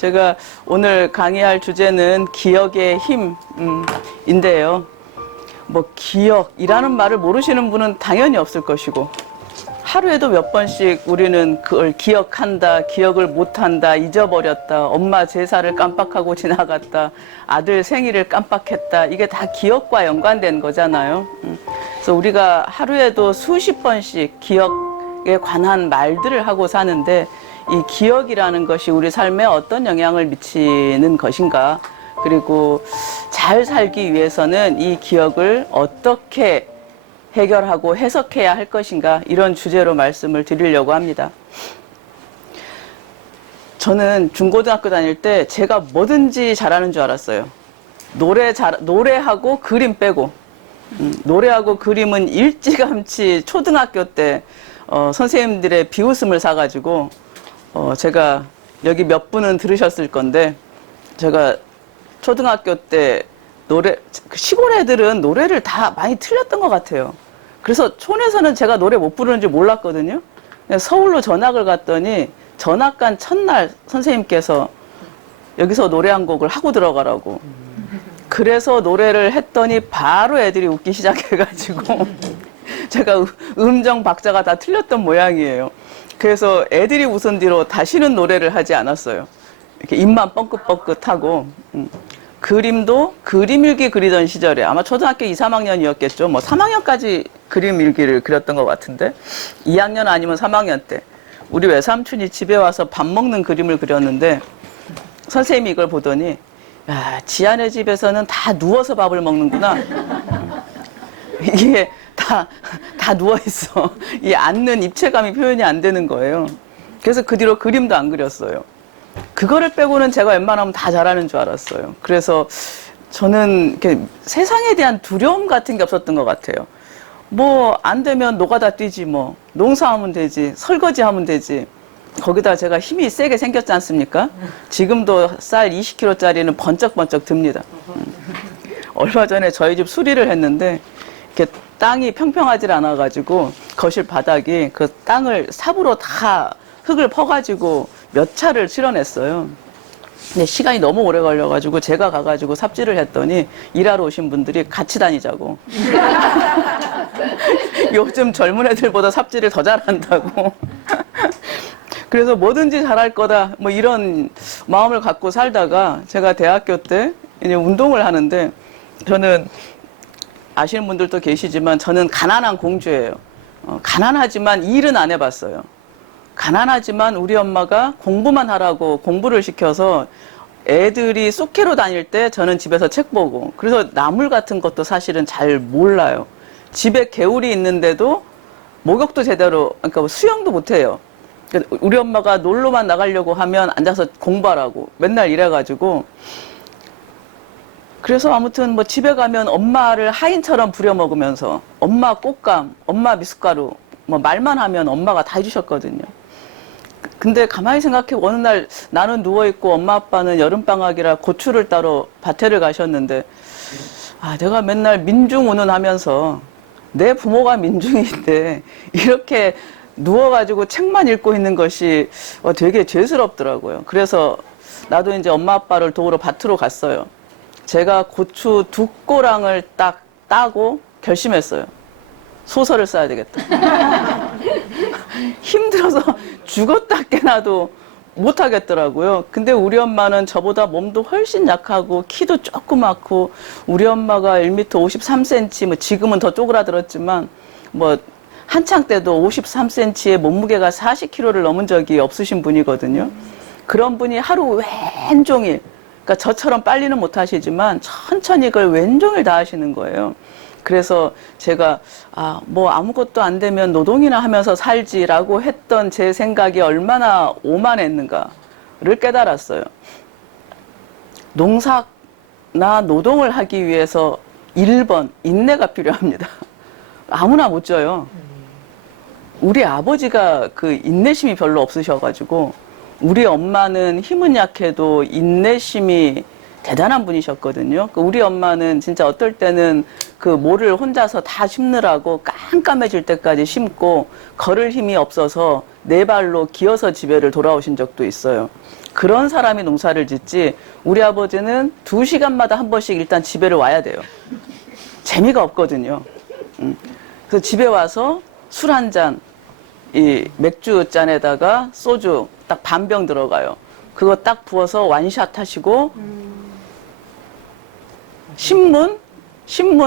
제가 오늘 강의할 주제는 기억의 힘인데요. 뭐 기억이라는 말을 모르시는 분은 당연히 없을 것이고, 하루에도 몇 번씩 우리는 그걸 기억한다, 기억을 못한다, 잊어버렸다, 엄마 제사를 깜빡하고 지나갔다, 아들 생일을 깜빡했다. 이게 다 기억과 연관된 거잖아요. 그래서 우리가 하루에도 수십 번씩 기억에 관한 말들을 하고 사는데, 이 기억이라는 것이 우리 삶에 어떤 영향을 미치는 것인가, 그리고 잘 살기 위해서는 이 기억을 어떻게 해결하고 해석해야 할 것인가, 이런 주제로 말씀을 드리려고 합니다. 저는 중고등학교 다닐 때 제가 뭐든지 잘하는 줄 알았어요. 노래하고 그림 빼고. 노래하고 그림은 일찌감치 초등학교 때 선생님들의 비웃음을 사가지고, 제가 여기 몇 분은 들으셨을 건데, 제가 초등학교 때 시골 애들은 노래를 다 많이 틀렸던 것 같아요. 그래서 촌에서는 제가 노래 못 부르는 줄 몰랐거든요. 서울로 전학을 갔더니 전학 간 첫날 선생님께서 여기서 노래 한 곡을 하고 들어가라고. 그래서 노래를 했더니 바로 애들이 웃기 시작해가지고 제가 음정 박자가 다 틀렸던 모양이에요. 그래서 애들이 웃은 뒤로 다시는 노래를 하지 않았어요. 이렇게 입만 뻥긋뻥긋하고. 그림도 그림 일기 그리던 시절에 아마 초등학교 2, 3학년이었겠죠. 뭐 3학년까지 그림 일기를 그렸던 것 같은데, 2학년 아니면 3학년 때 우리 외삼촌이 집에 와서 밥 먹는 그림을 그렸는데, 선생님이 이걸 보더니, 야, 지아네 집에서는 다 누워서 밥을 먹는구나. 이게 다 누워있어. 이 앉는 입체감이 표현이 안 되는 거예요. 그래서 그 뒤로 그림도 안 그렸어요. 그거를 빼고는 제가 웬만하면 다 잘하는 줄 알았어요. 그래서 저는 이렇게 세상에 대한 두려움 같은 게 없었던 것 같아요. 뭐 안 되면 노가다 뛰지, 뭐 농사하면 되지, 설거지하면 되지. 거기다 제가 힘이 세게 생겼지 않습니까? 지금도 쌀 20kg짜리는 번쩍번쩍 듭니다. 얼마 전에 저희 집 수리를 했는데, 이렇게 땅이 평평하지 않아가지고 거실 바닥이 그 땅을 삽으로 다 흙을 퍼가지고 몇 차를 실어냈어요. 근데 시간이 너무 오래 걸려가지고 제가 가가지고 삽질을 했더니 일하러 오신 분들이 같이 다니자고. 요즘 젊은 애들보다 삽질을 더 잘한다고. 그래서 뭐든지 잘할 거다, 뭐 이런 마음을 갖고 살다가, 제가 대학교 때 이제 운동을 하는데, 저는 아시는 분들도 계시지만 저는 가난한 공주예요. 가난하지만 일은 안 해봤어요. 가난하지만 우리 엄마가 공부만 하라고 공부를 시켜서 애들이 쑥캐로 다닐 때 저는 집에서 책 보고, 그래서 나물 같은 것도 사실은 잘 몰라요. 집에 개울이 있는데도 목욕도 제대로, 그러니까 수영도 못해요. 우리 엄마가 놀러만 나가려고 하면 앉아서 공부하라고 맨날 이래가지고, 그래서 아무튼 뭐 집에 가면 엄마를 하인처럼 부려먹으면서 엄마 꽃감, 엄마 미숫가루, 뭐 말만 하면 엄마가 다 해주셨거든요. 근데 가만히 생각해, 어느 날 나는 누워있고 엄마 아빠는 여름방학이라 고추를 따러 밭에를 가셨는데, 아, 내가 맨날 민중운운하면서 내 부모가 민중인데 이렇게 누워가지고 책만 읽고 있는 것이 되게 죄스럽더라고요. 그래서 나도 이제 엄마 아빠를 도우러 밭으로 갔어요. 제가 고추 2꼬랑을 딱 따고 결심했어요. 소설을 써야 되겠다. 힘들어서 죽었다 깨나도 못하겠더라고요. 근데 우리 엄마는 저보다 몸도 훨씬 약하고 키도 조그맣고, 우리 엄마가 1m 53cm, 뭐 지금은 더 쪼그라들었지만 뭐 한창 때도 53cm에 몸무게가 40kg를 넘은 적이 없으신 분이거든요. 그런 분이 하루 왼종일, 그러니까 저처럼 빨리는 못 하시지만 천천히 그걸 왼종일 다 하시는 거예요. 그래서 제가 뭐 아무것도 안 되면 노동이나 하면서 살지라고 했던 제 생각이 얼마나 오만했는가를 깨달았어요. 농사나 노동을 하기 위해서 1번 인내가 필요합니다. 아무나 못 져요. 우리 아버지가 그 인내심이 별로 없으셔가지고, 우리 엄마는 힘은 약해도 인내심이 대단한 분이셨거든요. 우리 엄마는 진짜 어떨 때는 그 모를 혼자서 다 심느라고 깜깜해질 때까지 심고, 걸을 힘이 없어서 네 발로 기어서 집에를 돌아오신 적도 있어요. 그런 사람이 농사를 짓지 우리 아버지는 2시간마다 한 번씩 일단 집에를 와야 돼요. 재미가 없거든요. 그래서 집에 와서 술 한 잔, 이 맥주 잔에다가 소주 딱 반 병 들어가요. 그거 딱 부어서 완샷 하시고 신문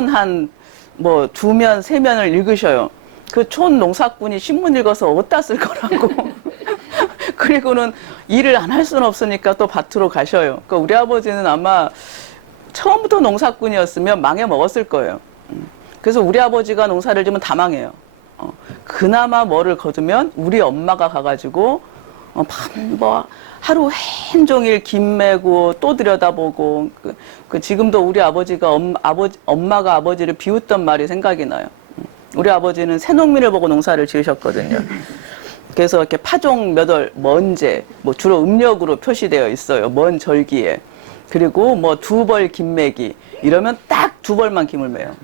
한 뭐 2면, 3면을 읽으셔요. 그 촌 농사꾼이 신문 읽어서 어디다 쓸 거라고. 그리고는 일을 안 할 수는 없으니까 또 밭으로 가셔요. 그러니까 우리 아버지는 아마 처음부터 농사꾼이었으면 망해 먹었을 거예요. 그래서 우리 아버지가 농사를 지면 다 망해요. 그나마 뭐를 거두면 우리 엄마가 가가지고 뭐 하루 종일 김 매고 또 들여다보고 지금도 우리 아버지가 엄마가 아버지를 비웃던 말이 생각이 나요. 우리 아버지는 새농민을 보고 농사를 지으셨거든요. 그래서 이렇게 파종 몇 월, 먼제, 뭐 주로 음력으로 표시되어 있어요. 먼 절기에. 그리고 뭐 2벌 김 매기. 이러면 딱 2벌만 김을 매요.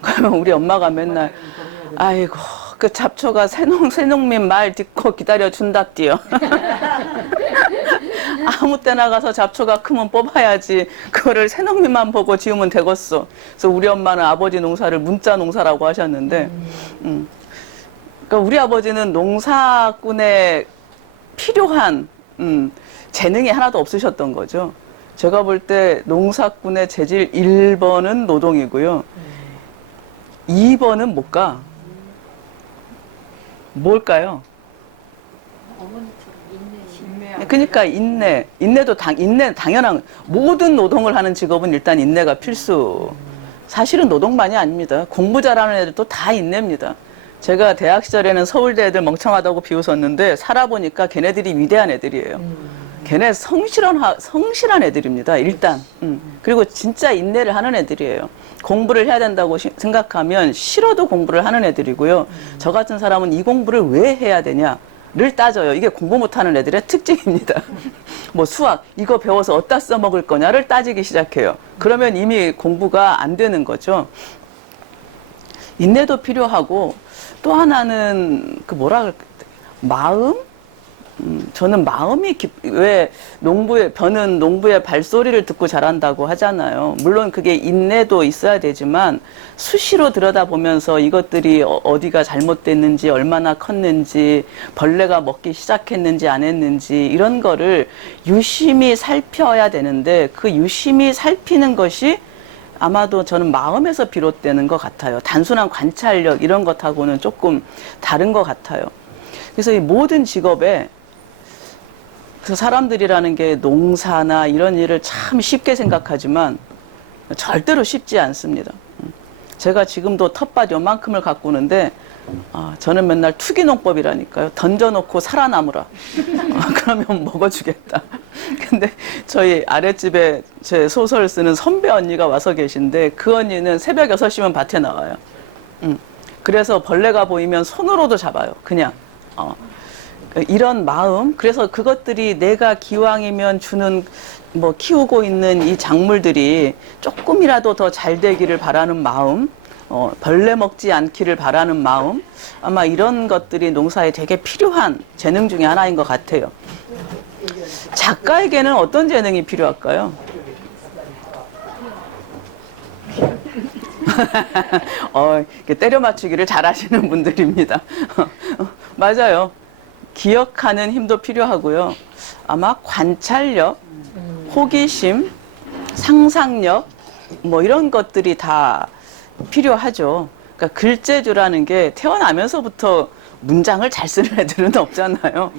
그러면 우리 엄마가 맨날, 아이고, 그 잡초가 새농민 말 듣고 기다려준답디요. 아무 때나 가서 잡초가 크면 뽑아야지. 그거를 새농민만 보고 지으면 되겠어. 그래서 우리 엄마는 아버지 농사를 문자 농사라고 하셨는데, 그러니까 우리 아버지는 농사꾼에 필요한 재능이 하나도 없으셨던 거죠. 제가 볼 때 농사꾼의 재질 1번은 노동이고요. 2번은 뭘까? 뭘까요? 그러니까 인내는 당연한, 모든 노동을 하는 직업은 일단 인내가 필수. 사실은 노동만이 아닙니다. 공부 잘하는 애들도 다 인내입니다. 제가 대학 시절에는 서울대 애들 멍청하다고 비웃었는데 살아보니까 걔네들이 위대한 애들이에요. 걔네 성실한 애들입니다. 일단. 그리고 진짜 인내를 하는 애들이에요. 공부를 해야 된다고 생각하면 싫어도 공부를 하는 애들이고요. 저 같은 사람은 이 공부를 왜 해야 되냐를 따져요. 이게 공부 못하는 애들의 특징입니다. 뭐 수학 이거 배워서 어디다 써먹을 거냐를 따지기 시작해요. 그러면 이미 공부가 안 되는 거죠. 인내도 필요하고 또 하나는 그 뭐라 그럴까, 마음? 저는 마음이 왜 벼는 농부의 발소리를 듣고 자란다고 하잖아요. 물론 그게 인내도 있어야 되지만 수시로 들여다보면서 이것들이 어디가 잘못됐는지, 얼마나 컸는지, 벌레가 먹기 시작했는지 안 했는지 이런 거를 유심히 살펴야 되는데 그 유심히 살피는 것이 아마도 저는 마음에서 비롯되는 것 같아요. 단순한 관찰력 이런 것하고는 조금 다른 것 같아요. 그래서 이 모든 직업에 그 사람들이라는 게 농사나 이런 일을 참 쉽게 생각하지만 절대로 쉽지 않습니다. 제가 지금도 텃밭 요만큼을 가꾸는데 저는 맨날 투기농법이라니까요. 던져놓고 살아남으라. 그러면 먹어주겠다. 근데 저희 아랫집에 제 소설 쓰는 선배 언니가 와서 계신데 그 언니는 새벽 6시면 밭에 나와요. 그래서 벌레가 보이면 손으로도 잡아요. 그냥. 이런 마음, 그래서 그것들이 내가 기왕이면 주는 뭐 키우고 있는 이 작물들이 조금이라도 더 잘 되기를 바라는 마음, 벌레 먹지 않기를 바라는 마음, 아마 이런 것들이 농사에 되게 필요한 재능 중에 하나인 것 같아요. 작가에게는 어떤 재능이 필요할까요? 때려 맞추기를 잘 하시는 분들입니다. 맞아요. 기억하는 힘도 필요하고요. 아마 관찰력, 호기심, 상상력, 뭐 이런 것들이 다 필요하죠. 그러니까 글재주라는 게 태어나면서부터 문장을 잘 쓰는 애들은 없잖아요.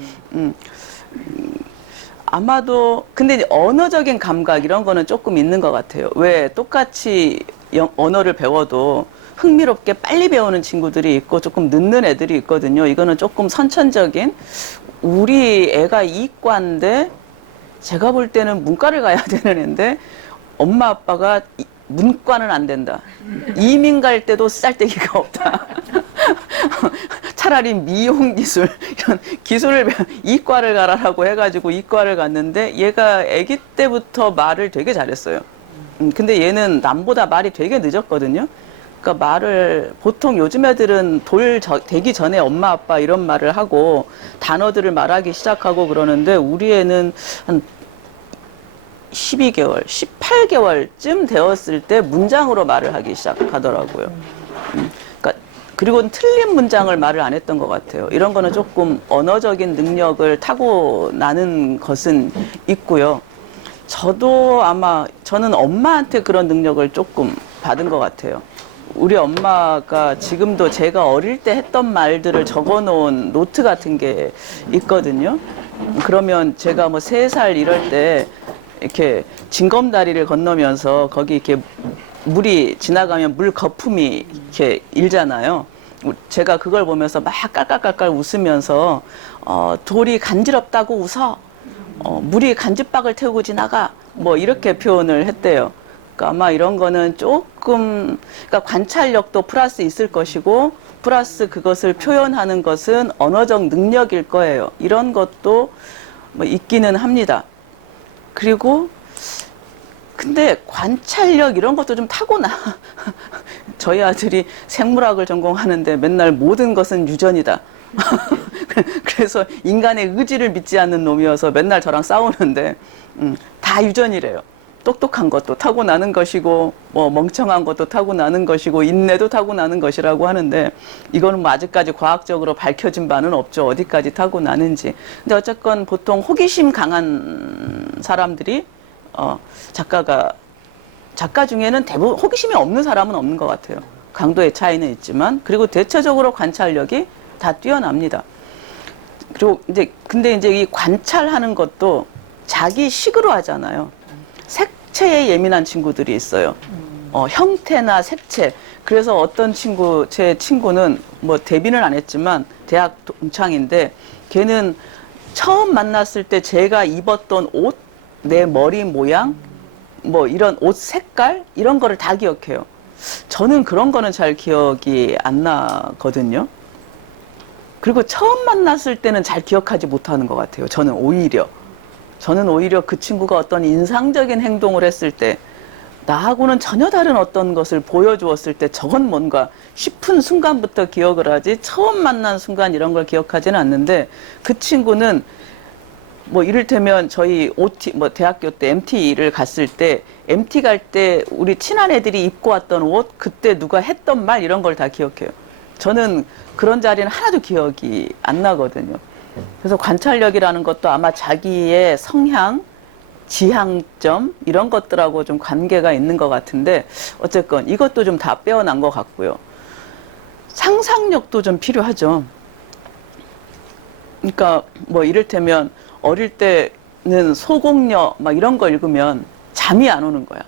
아마도, 근데 이제 언어적인 감각 이런 거는 조금 있는 것 같아요. 왜 똑같이 언어를 배워도 흥미롭게 빨리 배우는 친구들이 있고 조금 늦는 애들이 있거든요. 이거는 조금 선천적인, 우리 애가 이과인데 제가 볼 때는 문과를 가야 되는 애인데 엄마 아빠가 문과는 안 된다. 이민 갈 때도 쌀데기가 없다. 차라리 미용기술 이런 기술을 이과를 가라라고 해가지고 이과를 갔는데 얘가 아기 때부터 말을 되게 잘했어요. 근데 얘는 남보다 말이 되게 늦었거든요. 그러니까 말을 보통 요즘 애들은 되기 전에 엄마 아빠 이런 말을 하고 단어들을 말하기 시작하고 그러는데 우리 애는 한 12개월, 18개월쯤 되었을 때 문장으로 말을 하기 시작하더라고요. 그러니까 그리고 틀린 문장을 말을 안 했던 것 같아요. 이런 거는 조금 언어적인 능력을 타고나는 것은 있고요. 저는 엄마한테 그런 능력을 조금 받은 것 같아요. 우리 엄마가 지금도 제가 어릴 때 했던 말들을 적어 놓은 노트 같은 게 있거든요. 그러면 제가 뭐 3살 이럴 때 이렇게 징검다리를 건너면서 거기 이렇게 물이 지나가면 물 거품이 이렇게 일잖아요. 제가 그걸 보면서 막 깔깔깔깔 웃으면서 돌이 간지럽다고 웃어. 물이 간지박을 태우고 지나가. 뭐 이렇게 표현을 했대요. 그러니까 아마 이런 거는 조금, 그러니까 관찰력도 플러스 있을 것이고, 플러스 그것을 표현하는 것은 언어적 능력일 거예요. 이런 것도 뭐 있기는 합니다. 그리고, 근데 관찰력 이런 것도 좀 타고나. 저희 아들이 생물학을 전공하는데 맨날 모든 것은 유전이다. 그래서 인간의 의지를 믿지 않는 놈이어서 맨날 저랑 싸우는데, 다 유전이래요. 똑똑한 것도 타고나는 것이고 뭐 멍청한 것도 타고나는 것이고 인내도 타고나는 것이라고 하는데 이거는 뭐 아직까지 과학적으로 밝혀진 바는 없죠. 어디까지 타고나는지. 근데 어쨌건 보통 호기심 강한 사람들이 작가 중에는 대부분 호기심이 없는 사람은 없는 것 같아요. 강도의 차이는 있지만 그리고 대체적으로 관찰력이 다 뛰어납니다. 그리고 근데 이제 이 관찰하는 것도 자기 식으로 하잖아요. 색채에 예민한 친구들이 있어요. 형태나 색채. 그래서 어떤 제 친구는 뭐 데뷔는 안 했지만 대학 동창인데 걔는 처음 만났을 때 제가 입었던 옷, 내 머리 모양, 뭐 이런 옷 색깔 이런 거를 다 기억해요. 저는 그런 거는 잘 기억이 안 나거든요. 그리고 처음 만났을 때는 잘 기억하지 못하는 것 같아요. 저는 오히려 그 친구가 어떤 인상적인 행동을 했을 때 나하고는 전혀 다른 어떤 것을 보여주었을 때 저건 뭔가 싶은 순간부터 기억을 하지 처음 만난 순간 이런 걸 기억하지는 않는데 그 친구는 뭐 이를테면 저희 대학교 때 MT를 갔을 때 MT 갈 때 우리 친한 애들이 입고 왔던 옷 그때 누가 했던 말 이런 걸 다 기억해요. 저는 그런 자리는 하나도 기억이 안 나거든요. 그래서 관찰력이라는 것도 아마 자기의 성향, 지향점 이런 것들하고 좀 관계가 있는 것 같은데 어쨌건 이것도 좀 다 빼어난 것 같고요. 상상력도 좀 필요하죠. 그러니까 뭐 이를테면 어릴 때는 소공녀 막 이런 거 읽으면 잠이 안 오는 거야.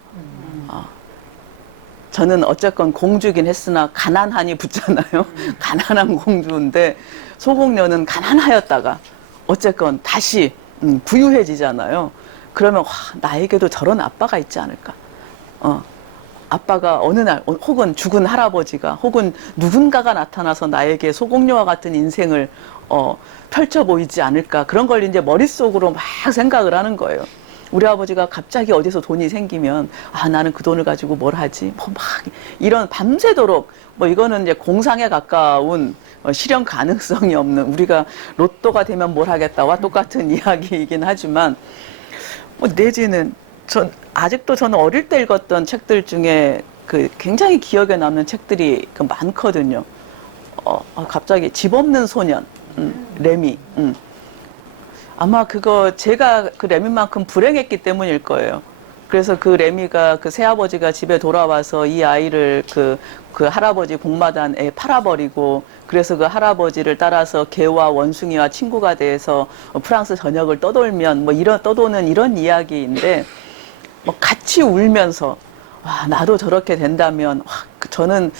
저는 어쨌건 공주긴 했으나 가난하니 붙잖아요. 가난한 공주인데 소공녀는 가난하였다가 어쨌건 다시 부유해지잖아요. 그러면 와, 나에게도 저런 아빠가 있지 않을까. 아빠가 어느 날 혹은 죽은 할아버지가 혹은 누군가가 나타나서 나에게 소공녀와 같은 인생을 펼쳐 보이지 않을까. 그런 걸 이제 머릿속으로 막 생각을 하는 거예요. 우리 아버지가 갑자기 어디서 돈이 생기면 나는 그 돈을 가지고 뭘 하지? 뭐 막 이런 밤새도록 뭐 이거는 이제 공상에 가까운 실현 가능성이 없는 우리가 로또가 되면 뭘 하겠다와 똑같은 이야기이긴 하지만 뭐 내지는 아직도 저는 어릴 때 읽었던 책들 중에 그 굉장히 기억에 남는 책들이 많거든요. 갑자기 집 없는 소년, 레미. 아마 그거 제가 그 레미만큼 불행했기 때문일 거예요. 그래서 그 레미가 그 새아버지가 집에 돌아와서 이 아이를 그 할아버지 공마단에 팔아버리고 그래서 그 할아버지를 따라서 개와 원숭이와 친구가 돼서 프랑스 전역을 떠돌면 뭐 떠도는 이런 이야기인데 뭐 같이 울면서 와, 나도 저렇게 된다면 저는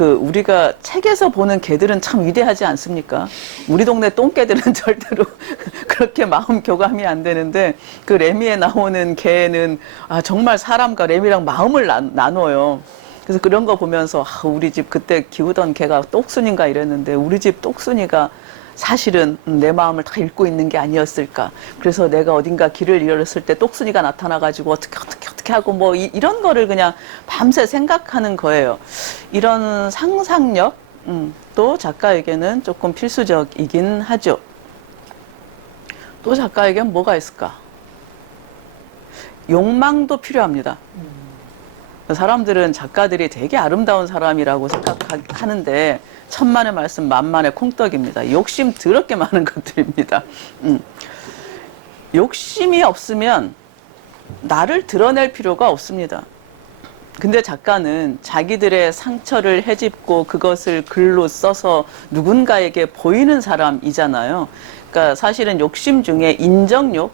우리가 책에서 보는 개들은 참 위대하지 않습니까? 우리 동네 똥개들은 절대로 그렇게 마음 교감이 안 되는데 그 레미에 나오는 개는 정말 사람과 레미랑 마음을 나눠요. 그래서 그런 거 보면서 우리 집 그때 키우던 개가 똑순인가 이랬는데 우리 집 똑순이가 사실은 내 마음을 다 읽고 있는 게 아니었을까. 그래서 내가 어딘가 길을 잃었을 때 똑순이가 나타나가지고 어떻게 어떻게 하고 뭐 이런 거를 그냥 밤새 생각하는 거예요. 이런 상상력, 또 작가에게는 조금 필수적이긴 하죠. 또 작가에게는 뭐가 있을까? 욕망도 필요합니다. 사람들은 작가들이 되게 아름다운 사람이라고 생각하는데 천만의 말씀 만만의 콩떡입니다. 욕심 더럽게 많은 것들입니다. 욕심이 없으면 나를 드러낼 필요가 없습니다. 근데 작가는 자기들의 상처를 헤집고 그것을 글로 써서 누군가에게 보이는 사람이잖아요. 그러니까 사실은 욕심 중에 인정욕,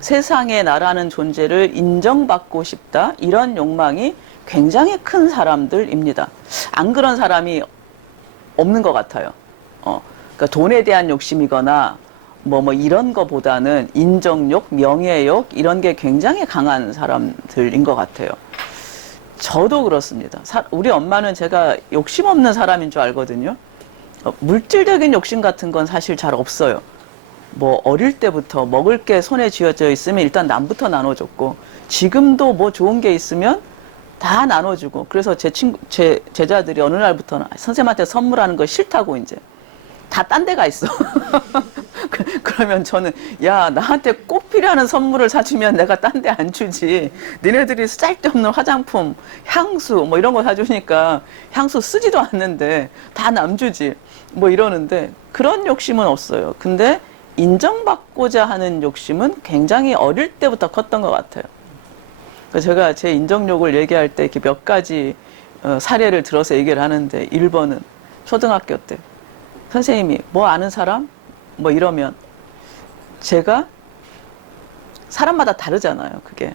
세상에 나라는 존재를 인정받고 싶다, 이런 욕망이 굉장히 큰 사람들입니다. 안 그런 사람이 없는 것 같아요. 그러니까 돈에 대한 욕심이거나 뭐 이런 거보다는 인정욕, 명예욕 이런 게 굉장히 강한 사람들인 것 같아요. 저도 그렇습니다. 우리 엄마는 제가 욕심 없는 사람인 줄 알거든요. 물질적인 욕심 같은 건 사실 잘 없어요. 뭐 어릴 때부터 먹을 게 손에 쥐어져 있으면 일단 남부터 나눠줬고, 지금도 뭐 좋은 게 있으면 다 나눠주고, 그래서 제 제자들이 어느 날부터는 선생님한테 선물하는 거 싫다고 이제 다 딴 데가 있어. 그러면 저는, 야, 나한테 꼭 필요한 선물을 사주면 내가 딴 데 안 주지. 니네들이 쓸데없는 화장품, 향수 뭐 이런 거 사주니까 향수 쓰지도 않는데 다 남주지. 뭐 이러는데 그런 욕심은 없어요. 근데 인정받고자 하는 욕심은 굉장히 어릴 때부터 컸던 것 같아요. 제가 제 인정욕을 얘기할 때 이렇게 몇 가지 사례를 들어서 얘기를 하는데, 1번은 초등학교 때 선생님이 뭐 아는 사람? 뭐 이러면 제가 사람마다 다르잖아요. 그게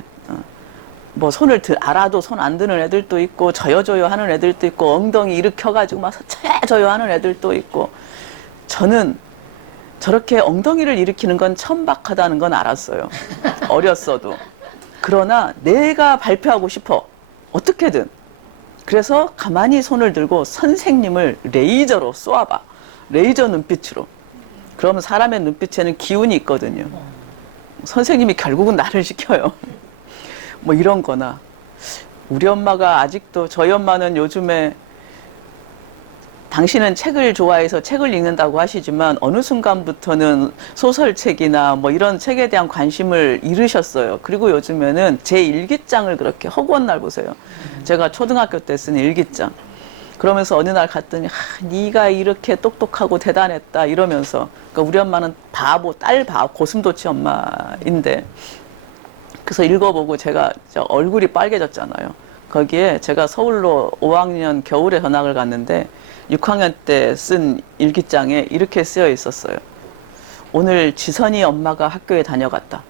뭐 손을 알아도 손 안 드는 애들도 있고, 저요저요 하는 애들도 있고, 엉덩이 일으켜가지고 막 저요 하는 애들도 있고, 저는 저렇게 엉덩이를 일으키는 건 천박하다는 건 알았어요. 어렸어도. 그러나 내가 발표하고 싶어. 어떻게든. 그래서 가만히 손을 들고 선생님을 레이저로 쏘아봐. 레이저 눈빛으로. 그러면 사람의 눈빛에는 기운이 있거든요. 선생님이 결국은 나를 시켜요. 뭐 이런 거나. 우리 엄마가 아직도, 저희 엄마는 요즘에 당신은 책을 좋아해서 책을 읽는다고 하시지만 어느 순간부터는 소설책이나 뭐 이런 책에 대한 관심을 잃으셨어요. 그리고 요즘에는 제 일기장을 그렇게 허구한 날 보세요. 제가 초등학교 때 쓴 일기장. 그러면서 어느 날 갔더니, 네가 이렇게 똑똑하고 대단했다 이러면서. 그러니까 우리 엄마는 바보, 딸 바보, 고슴도치 엄마인데, 그래서 읽어보고 제가 얼굴이 빨개졌잖아요. 거기에 제가 서울로 5학년 겨울에 전학을 갔는데 6학년 때 쓴 일기장에 이렇게 쓰여 있었어요. 오늘 지선이 엄마가 학교에 다녀갔다.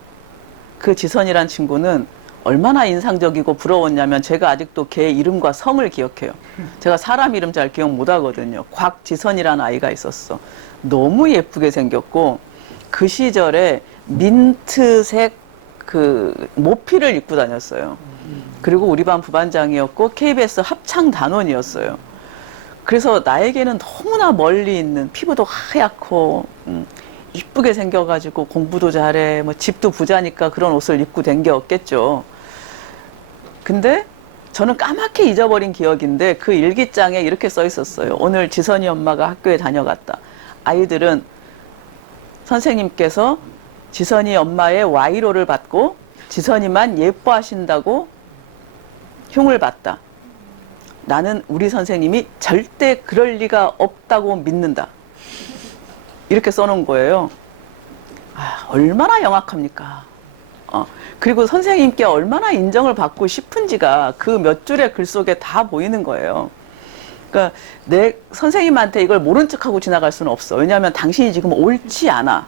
그 지선이란 친구는 얼마나 인상적이고 부러웠냐면, 제가 아직도 걔 이름과 성을 기억해요. 제가 사람 이름 잘 기억 못 하거든요. 곽지선이라는 아이가 있었어. 너무 예쁘게 생겼고, 그 시절에 민트색 그 모피를 입고 다녔어요. 그리고 우리 반 부반장이었고 KBS 합창 단원이었어요. 그래서 나에게는 너무나 멀리 있는, 피부도 하얗고 이쁘게 생겨가지고 공부도 잘해, 뭐 집도 부자니까 그런 옷을 입고 댕겼겠죠. 근데 저는 까맣게 잊어버린 기억인데, 그 일기장에 이렇게 써 있었어요. 오늘 지선이 엄마가 학교에 다녀갔다. 아이들은 선생님께서 지선이 엄마의 와이로를 받고 지선이만 예뻐하신다고 흉을 봤다. 나는 우리 선생님이 절대 그럴 리가 없다고 믿는다. 이렇게 써놓은 거예요. 얼마나 영악합니까? 그리고 선생님께 얼마나 인정을 받고 싶은지가 그 몇 줄의 글 속에 다 보이는 거예요. 그러니까 내 선생님한테 이걸 모른 척하고 지나갈 수는 없어. 왜냐하면 당신이 지금 옳지 않아.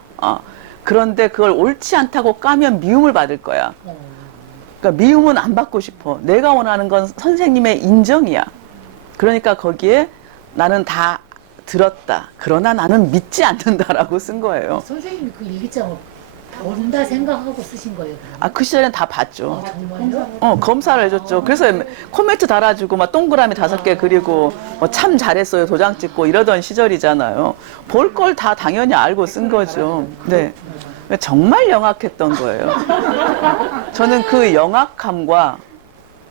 그런데 그걸 옳지 않다고 까면 미움을 받을 거야. 그러니까 미움은 안 받고 싶어. 내가 원하는 건 선생님의 인정이야. 그러니까 거기에 나는 다 들었다. 그러나 나는 믿지 않는다라고 쓴 거예요. 선생님이 그 일기장을 다 온다 생각하고 쓰신 거예요? 그 시절엔 다 봤죠. 정말요? 검사를 해줬죠. 그래서 코멘트 달아주고 막 동그라미 5개 그리고 뭐 참 잘했어요 도장 찍고 이러던 시절이잖아요. 볼 걸 다 당연히 알고 쓴 거죠. 네, 정말 영악했던 거예요. 저는 그 영악함과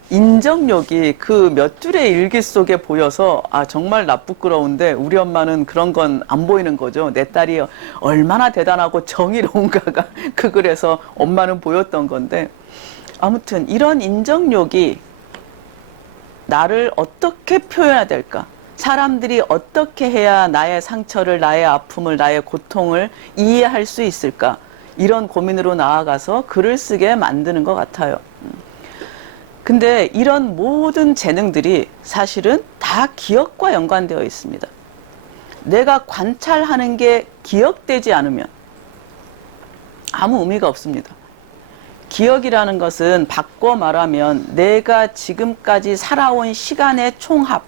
인정욕이 그 몇 줄의 일기 속에 보여서 아 정말 나 부끄러운데 우리 엄마는 그런 건 안 보이는 거죠. 내 딸이 얼마나 대단하고 정의로운가가 그 글에서 엄마는 보였던 건데 아무튼 이런 인정욕이 나를 어떻게 표현해야 될까? 사람들이 어떻게 해야 나의 상처를, 나의 아픔을, 나의 고통을 이해할 수 있을까? 이런 고민으로 나아가서 글을 쓰게 만드는 것 같아요. 근데 이런 모든 재능들이 사실은 다 기억과 연관되어 있습니다. 내가 관찰하는 게 기억되지 않으면 아무 의미가 없습니다. 기억이라는 것은 바꿔 말하면 내가 지금까지 살아온 시간의 총합,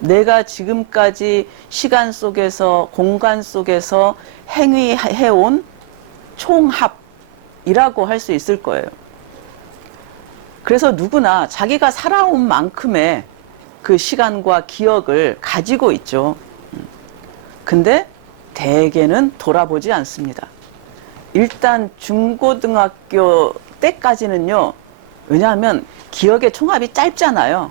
내가 지금까지 시간 속에서 공간 속에서 행위해온 총합이라고 할 수 있을 거예요. 그래서 누구나 자기가 살아온 만큼의 그 시간과 기억을 가지고 있죠. 근데 대개는 돌아보지 않습니다. 일단 중고등학교 때까지는요. 왜냐하면 기억의 총합이 짧잖아요.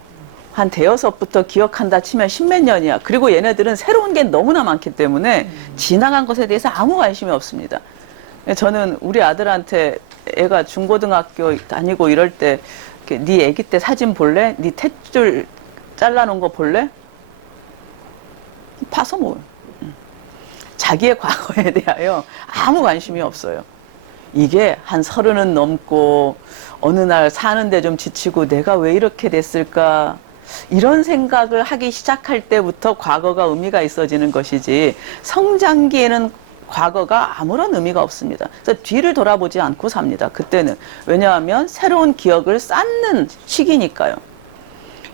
한 대여섯부터 기억한다 치면 십몇 년이야. 그리고 얘네들은 새로운 게 너무나 많기 때문에 지나간 것에 대해서 아무 관심이 없습니다. 저는 우리 아들한테 애가 중고등학교 다니고 이럴 때 네 애기 때 사진 볼래? 네 탯줄 잘라놓은 거 볼래? 봐서 뭐 자기의 과거에 대하여 아무 관심이 없어요. 이게 한 30은 넘고 어느 날 사는데 좀 지치고 내가 왜 이렇게 됐을까 이런 생각을 하기 시작할 때부터 과거가 의미가 있어지는 것이지 성장기에는 과거가 아무런 의미가 없습니다. 그래서 뒤를 돌아보지 않고 삽니다. 그때는. 왜냐하면 새로운 기억을 쌓는 시기니까요.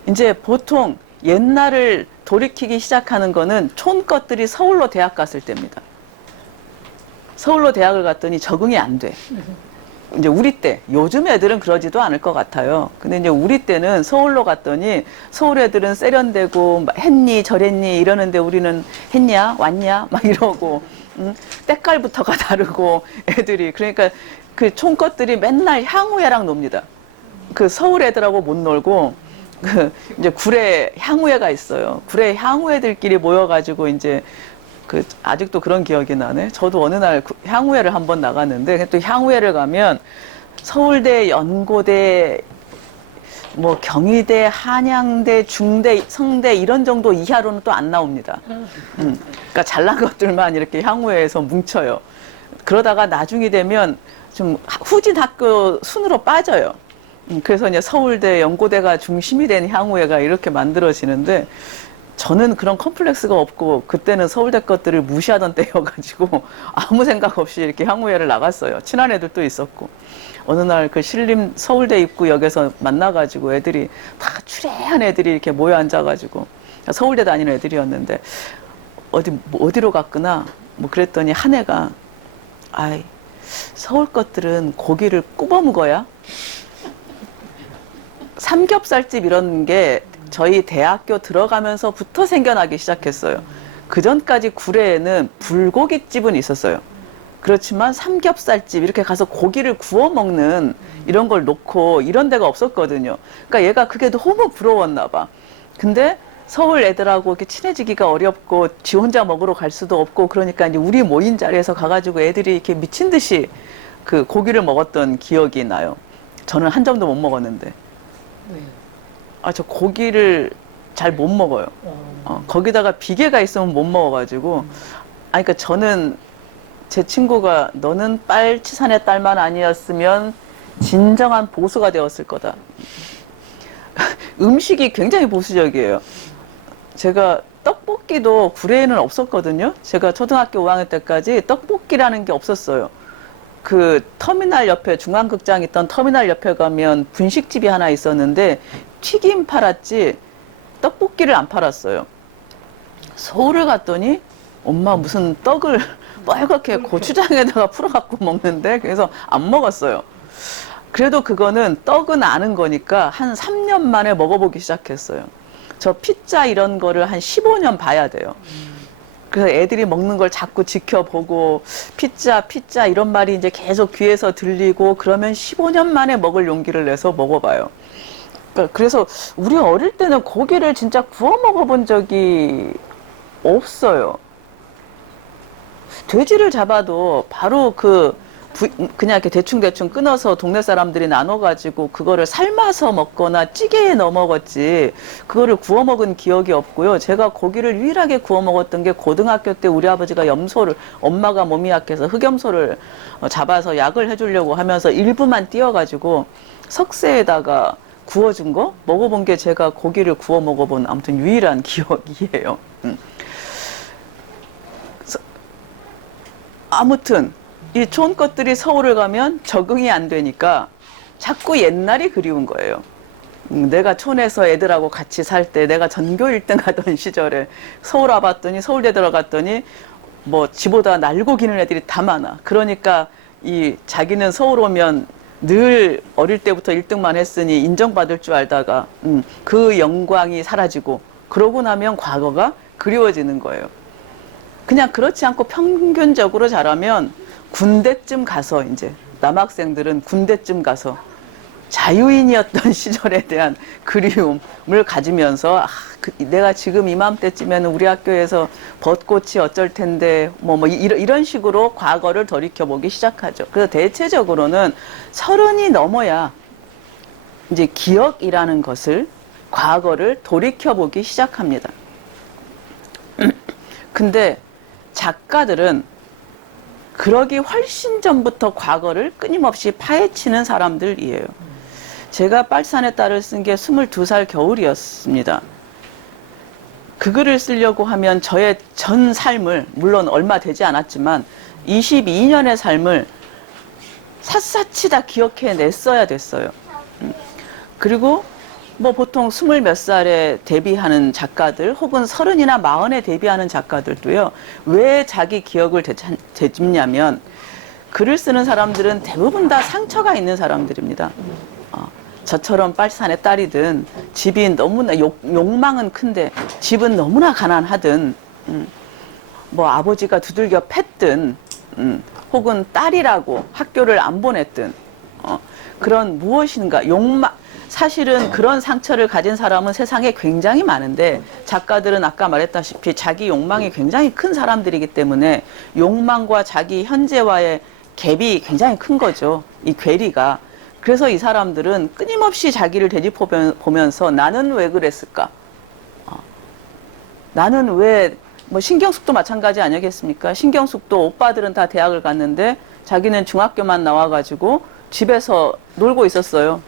이제 보통 옛날을 돌이키기 시작하는 거는 촌것들이 서울로 대학 갔을 때입니다. 서울로 대학을 갔더니 적응이 안 돼. 이제 우리 때, 요즘 애들은 그러지도 않을 것 같아요. 근데 이제 우리 때는 서울로 갔더니 서울 애들은 세련되고 했니 저랬니 이러는데 우리는 했냐 왔냐 막 이러고 때깔부터가 다르고 애들이 그러니까 그 촌것들이 맨날 향후회랑 놉니다. 그 서울 애들하고 못 놀고 그 이제 구례 향후회가 있어요. 구례 향후회들끼리 모여가지고 이제 그 아직도 그런 기억이 나네. 저도 어느 날 향후회를 한번 나갔는데 또 향후회를 가면 서울대, 연고대, 뭐 경희대, 한양대, 중대, 성대 이런 정도 이하로는 또 안 나옵니다. 그러니까 잘난 것들만 이렇게 향후회에서 뭉쳐요. 그러다가 나중이 되면 좀 후진 학교 순으로 빠져요. 그래서 이제 서울대, 연고대가 중심이 된 향후회가 이렇게 만들어지는데 저는 그런 컴플렉스가 없고 그때는 서울대 것들을 무시하던 때여가지고 아무 생각 없이 이렇게 향후회를 나갔어요. 친한 애들도 있었고 어느 날 그 신림 서울대 입구역에서 만나가지고 애들이 다 추레한 애들이 이렇게 모여 앉아가지고 서울대 다니는 애들이었는데 어디로 갔구나 뭐 그랬더니 한 애가 아이 서울 것들은 고기를 굽어 먹어야 삼겹살집 이런 게 저희 대학교 들어가면서부터 생겨나기 시작했어요. 그 전까지 구례에는 불고기집은 있었어요. 그렇지만 삼겹살집 이렇게 가서 고기를 구워 먹는 이런 걸 놓고 이런 데가 없었거든요. 그러니까 얘가 그게 너무 부러웠나 봐. 근데 서울 애들하고 이렇게 친해지기가 어렵고 지 혼자 먹으러 갈 수도 없고 그러니까 이제 우리 모인 자리에서 가가지고 애들이 이렇게 미친 듯이 그 고기를 먹었던 기억이 나요. 저는 한 점도 못 먹었는데. 왜요? 아, 저 고기를 잘 못 먹어요. 거기다가 비계가 있으면 못 먹어가지고. 그러니까 저는 제 친구가 너는 빨치산의 딸만 아니었으면 진정한 보수가 되었을 거다. 음식이 굉장히 보수적이에요. 제가 떡볶이도 구례에는 없었거든요. 제가 초등학교 5학년 때까지 떡볶이라는 게 없었어요. 그 터미널 옆에 중앙극장 있던 터미널 옆에 가면 분식집이 하나 있었는데 튀김 팔았지 떡볶이를 안 팔았어요. 서울을 갔더니 엄마 무슨 떡을 빨갛게 고추장에다가 풀어갖고 먹는데 그래서 안 먹었어요. 그래도 그거는 떡은 아는 거니까 한 3년 만에 먹어보기 시작했어요. 저 피자 이런 거를 한 15년 봐야 돼요. 그래서 애들이 먹는 걸 자꾸 지켜보고 피자, 피자 이런 말이 이제 계속 귀에서 들리고 그러면 15년 만에 먹을 용기를 내서 먹어봐요. 그래서 우리 어릴 때는 고기를 진짜 구워 먹어본 적이 없어요. 돼지를 잡아도 바로 그냥 이렇게 대충대충 끊어서 동네 사람들이 나눠가지고 그거를 삶아서 먹거나 찌개에 넣어 먹었지 그거를 구워 먹은 기억이 없고요. 제가 고기를 유일하게 구워 먹었던 게 고등학교 때 우리 아버지가 염소를, 엄마가 몸이 약해서 흑염소를 잡아서 약을 해주려고 하면서 일부만 띄어가지고 석쇠에다가 구워준 거 먹어본 게 제가 고기를 구워 먹어본 아무튼 유일한 기억이에요. 아무튼 이 좋은 것들이 서울을 가면 적응이 안 되니까 자꾸 옛날이 그리운 거예요. 내가 촌에서 애들하고 같이 살 때 내가 전교 1등 하던 시절에 서울 와봤더니 서울대 들어갔더니 뭐 지보다 날고 기는 애들이 다 많아. 그러니까 이 자기는 서울 오면 늘 어릴 때부터 1등만 했으니 인정받을 줄 알다가 그 영광이 사라지고 그러고 나면 과거가 그리워지는 거예요. 그냥 그렇지 않고 평균적으로 자라면 군대쯤 가서 이제 남학생들은 군대쯤 가서 자유인이었던 시절에 대한 그리움을 가지면서 내가 지금 이맘때쯤에는 우리 학교에서 벚꽃이 어쩔 텐데 이런 식으로 과거를 돌이켜보기 시작하죠. 그래서 대체적으로는 30이 넘어야 이제 기억이라는 것을 과거를 돌이켜보기 시작합니다. 근데 작가들은 그러기 훨씬 전부터 과거를 끊임없이 파헤치는 사람들이에요. 제가 빨산의 딸을 쓴 게 22살 겨울이었습니다. 그 글을 쓰려고 하면 저의 전 삶을, 물론 얼마 되지 않았지만 22년의 삶을 샅샅이 다 기억해냈어야 됐어요. 그리고 뭐 보통 20몇 살에 데뷔하는 작가들 혹은 30이나 40에 데뷔하는 작가들도요. 왜 자기 기억을 되짚냐면 글을 쓰는 사람들은 대부분 다 상처가 있는 사람들입니다. 저처럼 빨산의 딸이든 집이 너무나 욕망은 큰데 집은 너무나 가난하든 뭐 아버지가 두들겨 팼든 혹은 딸이라고 학교를 안 보냈든 그런 무엇인가 욕망 사실은 그런 상처를 가진 사람은 세상에 굉장히 많은데 작가들은 아까 말했다시피 자기 욕망이 굉장히 큰 사람들이기 때문에 욕망과 자기 현재와의 갭이 굉장히 큰 거죠. 이 괴리가. 그래서 이 사람들은 끊임없이 자기를 되짚어보면서 나는 왜 그랬을까? 나는 왜, 뭐 신경숙도 마찬가지 아니겠습니까? 신경숙도 오빠들은 다 대학을 갔는데 자기는 중학교만 나와가지고 집에서 놀고 있었어요.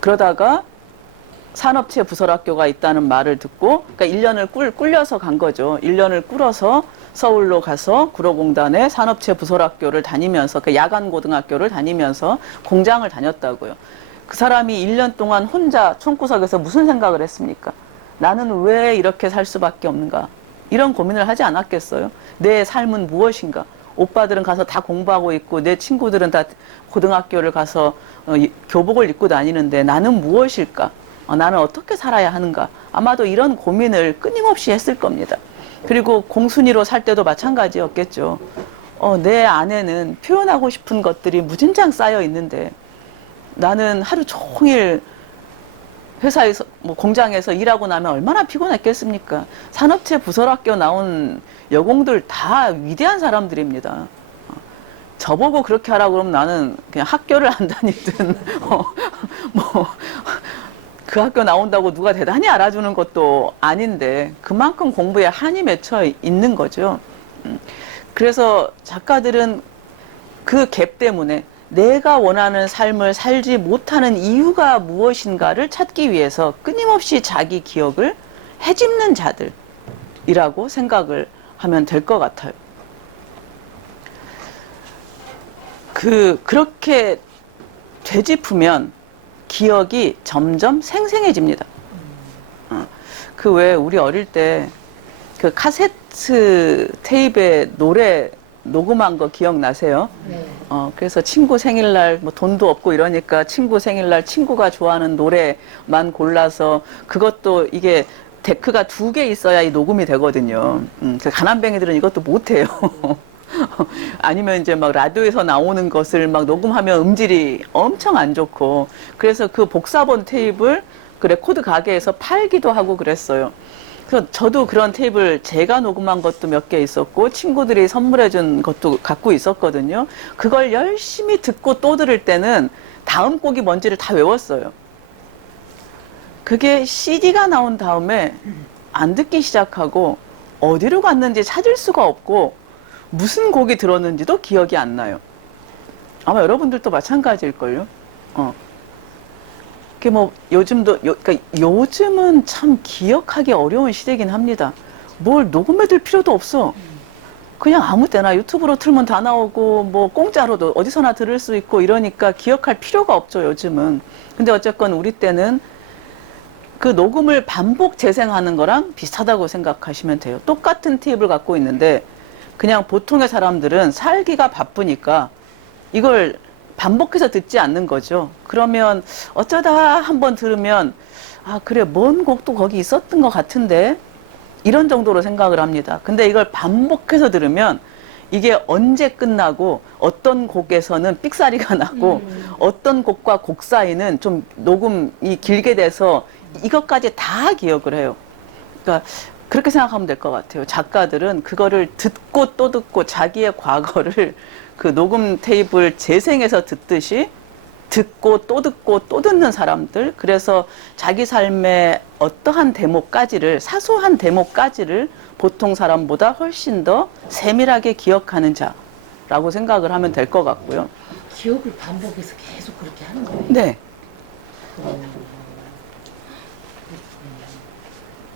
그러다가 산업체 부설학교가 있다는 말을 듣고 그러니까 1년을 꿀려서 간 거죠. 1년을 꿀어서 서울로 가서 구로공단의 산업체 부설학교를 다니면서 그 야간 고등학교를 다니면서 공장을 다녔다고요. 그 사람이 1년 동안 혼자 총구석에서 무슨 생각을 했습니까? 나는 왜 이렇게 살 수밖에 없는가? 이런 고민을 하지 않았겠어요? 내 삶은 무엇인가? 오빠들은 가서 다 공부하고 있고 내 친구들은 다 고등학교를 가서 교복을 입고 다니는데 나는 무엇일까? 나는 어떻게 살아야 하는가? 아마도 이런 고민을 끊임없이 했을 겁니다. 그리고 공순이로 살 때도 마찬가지였겠죠. 내 안에는 표현하고 싶은 것들이 무진장 쌓여 있는데 나는 하루 종일 회사에서 뭐 공장에서 일하고 나면 얼마나 피곤했겠습니까? 산업체 부설학교 나온 여공들 다 위대한 사람들입니다. 저보고 그렇게 하라고 그러면 나는 그냥 학교를 안 다니든 그 학교 나온다고 누가 대단히 알아주는 것도 아닌데 그만큼 공부에 한이 맺혀 있는 거죠. 그래서 작가들은 그 갭 때문에 내가 원하는 삶을 살지 못하는 이유가 무엇인가를 찾기 위해서 끊임없이 자기 기억을 헤집는 자들이라고 생각을 하면 될 것 같아요. 그렇게 되짚으면 기억이 점점 생생해집니다. 그 왜 우리 어릴 때 그 카세트 테이프에 노래 녹음한 거 기억나세요? 네. 그래서 친구 생일날 뭐 돈도 없고 이러니까 친구 생일날 친구가 좋아하는 노래만 골라서 그것도 이게 데크가 2개 있어야 이 녹음이 되거든요. 그래서 가난뱅이들은 이것도 못해요. 아니면 이제 막 라디오에서 나오는 것을 막 녹음하면 음질이 엄청 안 좋고, 그래서 그 복사본 테이프를 그 레코드 가게에서 팔기도 하고 그랬어요. 그래서 저도 그런 테이프를 제가 녹음한 것도 몇 개 있었고, 친구들이 선물해준 것도 갖고 있었거든요. 그걸 열심히 듣고 또 들을 때는 다음 곡이 뭔지를 다 외웠어요. 그게 CD가 나온 다음에 안 듣기 시작하고 어디로 갔는지 찾을 수가 없고 무슨 곡이 들었는지도 기억이 안 나요. 아마 여러분들도 마찬가지일걸요. 그게 뭐 요즘도 그러니까 요즘은 참 기억하기 어려운 시대긴 합니다. 뭘 녹음해둘 필요도 없어. 그냥 아무 때나 유튜브로 틀면 다 나오고 뭐 공짜로도 어디서나 들을 수 있고 이러니까 기억할 필요가 없죠, 요즘은. 근데 어쨌건 우리 때는 그 녹음을 반복 재생하는 거랑 비슷하다고 생각하시면 돼요. 똑같은 테이프를 갖고 있는데 그냥 보통의 사람들은 살기가 바쁘니까 이걸 반복해서 듣지 않는 거죠. 그러면 어쩌다 한번 들으면 아 그래 먼 곡도 거기 있었던 것 같은데 이런 정도로 생각을 합니다. 근데 이걸 반복해서 들으면 이게 언제 끝나고 어떤 곡에서는 삑사리가 나고 어떤 곡과 곡 사이는 좀 녹음이 길게 돼서 이것까지 다 기억을 해요. 그러니까 그렇게 생각하면 될 것 같아요. 작가들은 그거를 듣고 또 듣고 자기의 과거를 그 녹음 테이프를 재생해서 듣듯이 듣고 또 듣는 사람들. 그래서 자기 삶의 어떠한 대목까지를, 사소한 대목까지를 보통 사람보다 훨씬 더 세밀하게 기억하는 자라고 생각을 하면 될 것 같고요. 기억을 반복해서 계속 그렇게 하는 거예요? 네.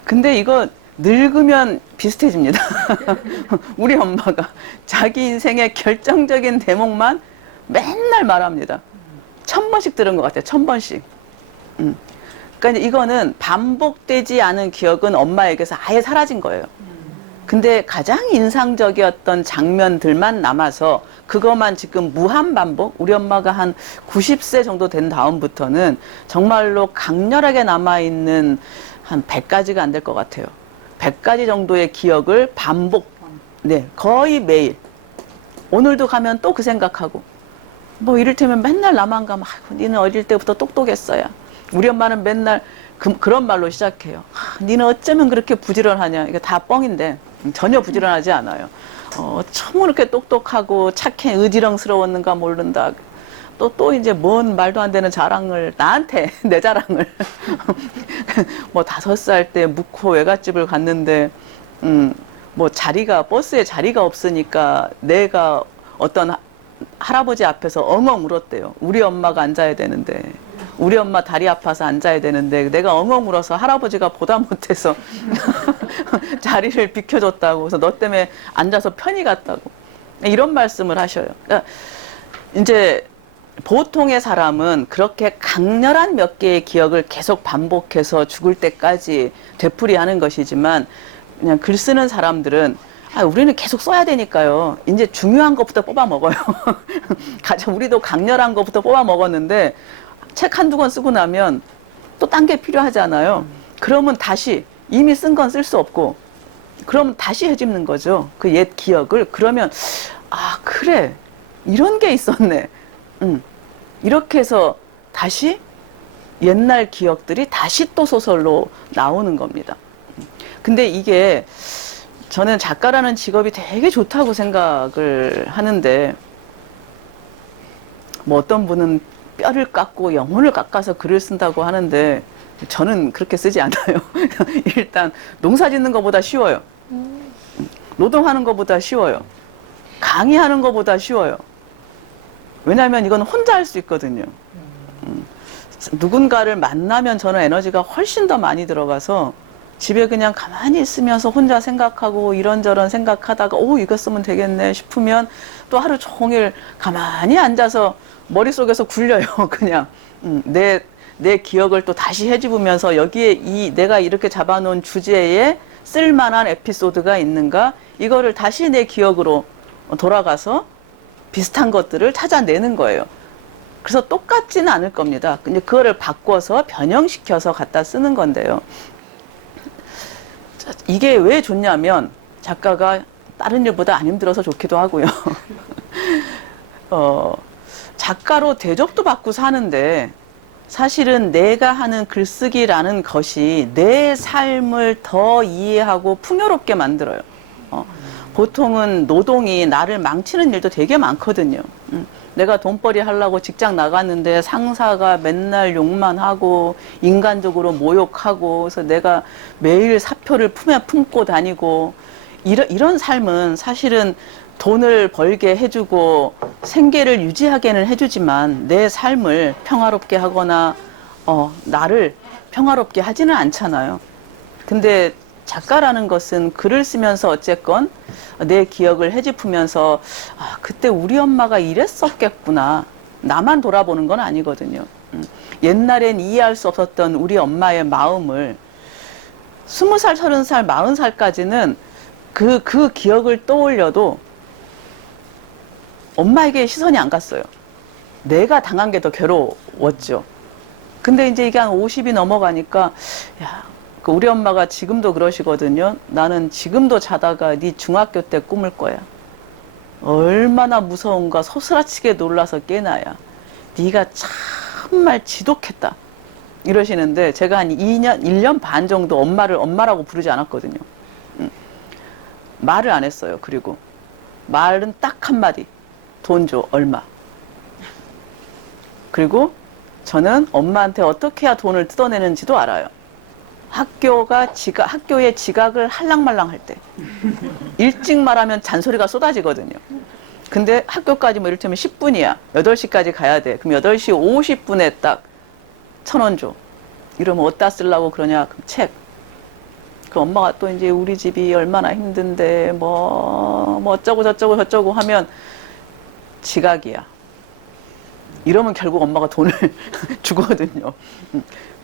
근데 이거 늙으면 비슷해집니다. 우리 엄마가 자기 인생의 결정적인 대목만 맨날 말합니다. 1000번씩 들은 것 같아요. 1000번씩. 그러니까 이거는 반복되지 않은 기억은 엄마에게서 아예 사라진 거예요. 근데 가장 인상적이었던 장면들만 남아서 그것만 지금 무한 반복, 우리 엄마가 한 90세 정도 된 다음부터는 정말로 강렬하게 남아있는 한 100가지가 안 될 것 같아요. 100가지 정도의 기억을 반복, 네, 거의 매일. 오늘도 가면 또 그 생각하고, 뭐 이를테면 맨날 나만 가면, 아이고, 니는 어릴 때부터 똑똑했어야. 우리 엄마는 맨날 그런 말로 시작해요. 니는 어쩌면 그렇게 부지런하냐. 이거 다 뻥인데, 전혀 부지런하지 않아요. 참 그렇게 똑똑하고 착해, 의지렁스러웠는가 모른다. 또 이제 뭔 말도 안 되는 자랑을, 나한테, 내 자랑을. 뭐 5살 때 묵호 외갓집을 갔는데, 뭐 버스에 자리가 없으니까 내가 어떤 할아버지 앞에서 엉엉 울었대요. 우리 엄마가 앉아야 되는데, 우리 엄마 다리 아파서 앉아야 되는데, 내가 엉엉 울어서 할아버지가 보다 못해서 자리를 비켜줬다고. 그래서 너 때문에 앉아서 편히 갔다고. 이런 말씀을 하셔요. 그러니까 이제 보통의 사람은 그렇게 강렬한 몇 개의 기억을 계속 반복해서 죽을 때까지 되풀이하는 것이지만, 그냥 글 쓰는 사람들은 우리는 계속 써야 되니까요. 이제 중요한 것부터 뽑아 먹어요. 가장 우리도 강렬한 것부터 뽑아 먹었는데 책 한두 권 쓰고 나면 또 딴 게 필요하잖아요. 그러면 다시 이미 쓴 건 쓸 수 없고 그러면 다시 헤집는 거죠. 그 옛 기억을. 그러면 아 그래 이런 게 있었네. 이렇게 해서 다시 옛날 기억들이 다시 또 소설로 나오는 겁니다. 근데 이게 저는 작가라는 직업이 되게 좋다고 생각을 하는데, 뭐 어떤 분은 뼈를 깎고 영혼을 깎아서 글을 쓴다고 하는데 저는 그렇게 쓰지 않아요. 일단 농사 짓는 것보다 쉬워요. 노동하는 것보다 쉬워요. 강의하는 것보다 쉬워요. 왜냐하면 이건 혼자 할 수 있거든요. 누군가를 만나면 저는 에너지가 훨씬 더 많이 들어가서 집에 그냥 가만히 있으면서 혼자 생각하고 이런저런 생각하다가 오 이거 쓰면 되겠네 싶으면 또 하루 종일 가만히 앉아서 머릿속에서 굴려요. 그냥 내 기억을 또 다시 헤집으면서 여기에 내가 이렇게 잡아놓은 주제에 쓸만한 에피소드가 있는가 이거를 다시 내 기억으로 돌아가서 비슷한 것들을 찾아내는 거예요. 그래서 똑같지는 않을 겁니다. 근데 그거를 바꿔서 변형시켜서 갖다 쓰는 건데요. 이게 왜 좋냐면 작가가 다른 일보다 안 힘들어서 좋기도 하고요. 작가로 대접도 받고 사는데 사실은 내가 하는 글쓰기라는 것이 내 삶을 더 이해하고 풍요롭게 만들어요. 보통은 노동이 나를 망치는 일도 되게 많거든요. 내가 돈벌이 하려고 직장 나갔는데 상사가 맨날 욕만 하고 인간적으로 모욕하고 그래서 내가 매일 사표를 품에 품고 다니고 이런 삶은 사실은 돈을 벌게 해주고 생계를 유지하게는 해주지만 내 삶을 평화롭게 하거나 나를 평화롭게 하지는 않잖아요. 근데 작가라는 것은 글을 쓰면서 어쨌건 내 기억을 헤집으면서 그때 우리 엄마가 이랬었겠구나. 나만 돌아보는 건 아니거든요. 옛날엔 이해할 수 없었던 우리 엄마의 마음을 20살, 30살, 40살까지는 그 기억을 떠올려도 엄마에게 시선이 안 갔어요. 내가 당한 게 더 괴로웠죠. 근데 이제 이게 한 50이 넘어가니까 우리 엄마가 지금도 그러시거든요. 나는 지금도 자다가 네 중학교 때 꿈을 거야. 얼마나 무서운가 소스라치게 놀라서 깨나야. 네가 정말 지독했다. 이러시는데 제가 한 1년 반 정도 엄마를 엄마라고 부르지 않았거든요. 말을 안 했어요. 그리고 말은 딱 한마디. 돈 줘. 얼마. 그리고 저는 엄마한테 어떻게 해야 돈을 뜯어내는지도 알아요. 학교에 지각을 할랑말랑 할 때. 일찍 말하면 잔소리가 쏟아지거든요. 근데 학교까지 뭐 이를테면 10분이야. 8시까지 가야 돼. 그럼 8시 50분에 딱 1,000원 줘. 이러면 어디다 쓰려고 그러냐? 그럼 책. 그 엄마가 또 이제 우리 집이 얼마나 힘든데 뭐 어쩌고 저쩌고 하면 지각이야. 이러면 결국 엄마가 돈을 주거든요.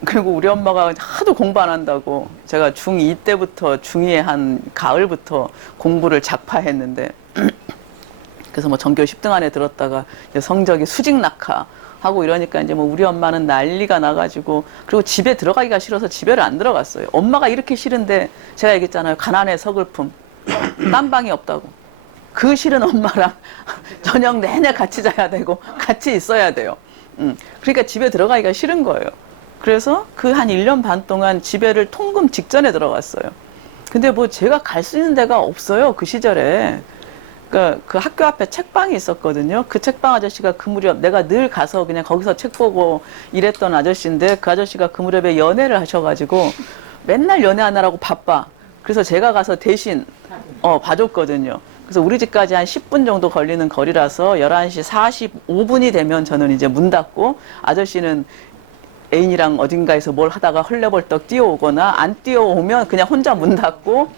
그리고 우리 엄마가 하도 공부 안 한다고 제가 중2 때부터 중2의 한 가을부터 공부를 작파했는데 그래서 뭐 전교 10등 안에 들었다가 이제 성적이 수직 낙하하고 이러니까 이제 뭐 우리 엄마는 난리가 나가지고 그리고 집에 들어가기가 싫어서 집에를 안 들어갔어요. 엄마가 이렇게 싫은데 제가 얘기했잖아요. 가난의 서글픔. 딴방이 없다고. 그 싫은 엄마랑 저녁 내내 같이 자야 되고 같이 있어야 돼요. 그러니까 집에 들어가기가 싫은 거예요. 그래서 그 한 1년 반 동안 집에를 통금 직전에 들어갔어요. 근데 뭐 제가 갈 수 있는 데가 없어요. 그 시절에. 그러니까 그 학교 앞에 책방이 있었거든요. 그 책방 아저씨가 그 무렵 내가 늘 가서 그냥 거기서 책 보고 일했던 아저씨인데 그 아저씨가 그 무렵에 연애를 하셔가지고 맨날 연애하느라고 바빠. 그래서 제가 가서 대신 봐줬거든요. 그래서 우리 집까지 한 10분 정도 걸리는 거리라서 11시 45분이 되면 저는 이제 문 닫고 아저씨는 애인이랑 어딘가에서 뭘 하다가 헐레벌떡 뛰어오거나 안 뛰어오면 그냥 혼자 문 닫고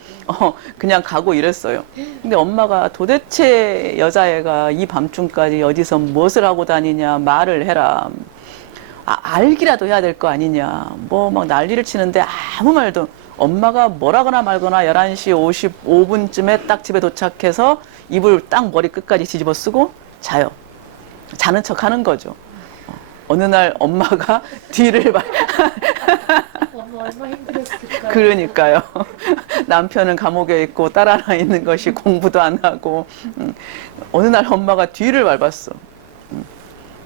그냥 가고 이랬어요. 근데 엄마가 도대체 여자애가 이 밤중까지 어디서 무엇을 하고 다니냐 말을 해라. 알기라도 해야 될 거 아니냐. 뭐 막 난리를 치는데 아무 말도 엄마가 뭐라거나 말거나 11시 55분쯤에 딱 집에 도착해서 이불 딱 머리 끝까지 뒤집어 쓰고 자요. 자는 척 하는 거죠. 어느 날 엄마가 뒤를 엄마 얼마나 힘들었을까. 그러니까요. 남편은 감옥에 있고 딸 하나 있는 것이 공부도 안 하고 어느 날 엄마가 뒤를 밟았어.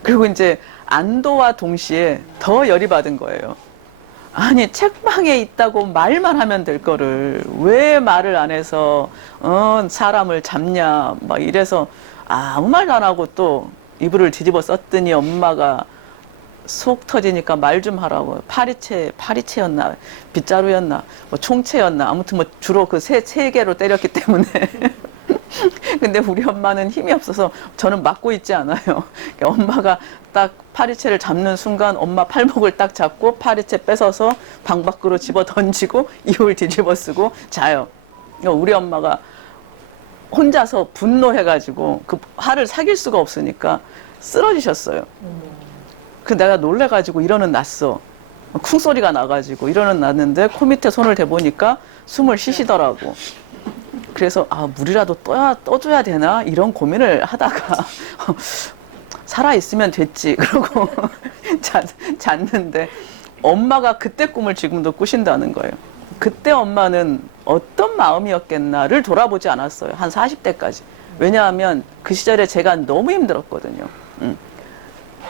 그리고 이제 안도와 동시에 더 열이 받은 거예요. 아니 책방에 있다고 말만 하면 될 거를 왜 말을 안 해서 사람을 잡냐 막 이래서 아무 말도 안 하고 또 이불을 뒤집어 썼더니 엄마가 속 터지니까 말 좀 하라고. 파리채였나 빗자루였나 뭐 총채였나 아무튼 뭐 주로 그 세 개로 때렸기 때문에 근데 우리 엄마는 힘이 없어서 저는 막고 있지 않아요. 그러니까 엄마가 딱 파리채를 잡는 순간 엄마 팔목을 딱 잡고 파리채 뺏어서 방 밖으로 집어 던지고 이불 뒤집어 쓰고 자요. 그러니까 우리 엄마가 혼자서 분노해가지고 그 화를 사귈 수가 없으니까 쓰러지셨어요. 그 내가 놀래가지고 일어는 났어. 쿵 소리가 나가지고 일어는 났는데 코 밑에 손을 대보니까 숨을 쉬시더라고. 그래서 물이라도 떠줘야 되나 이런 고민을 하다가 살아있으면 됐지 그러고 잤는데 엄마가 그때 꿈을 지금도 꾸신다는 거예요. 그때 엄마는 어떤 마음이었겠나를 돌아보지 않았어요. 한 40대까지. 왜냐하면 그 시절에 제가 너무 힘들었거든요.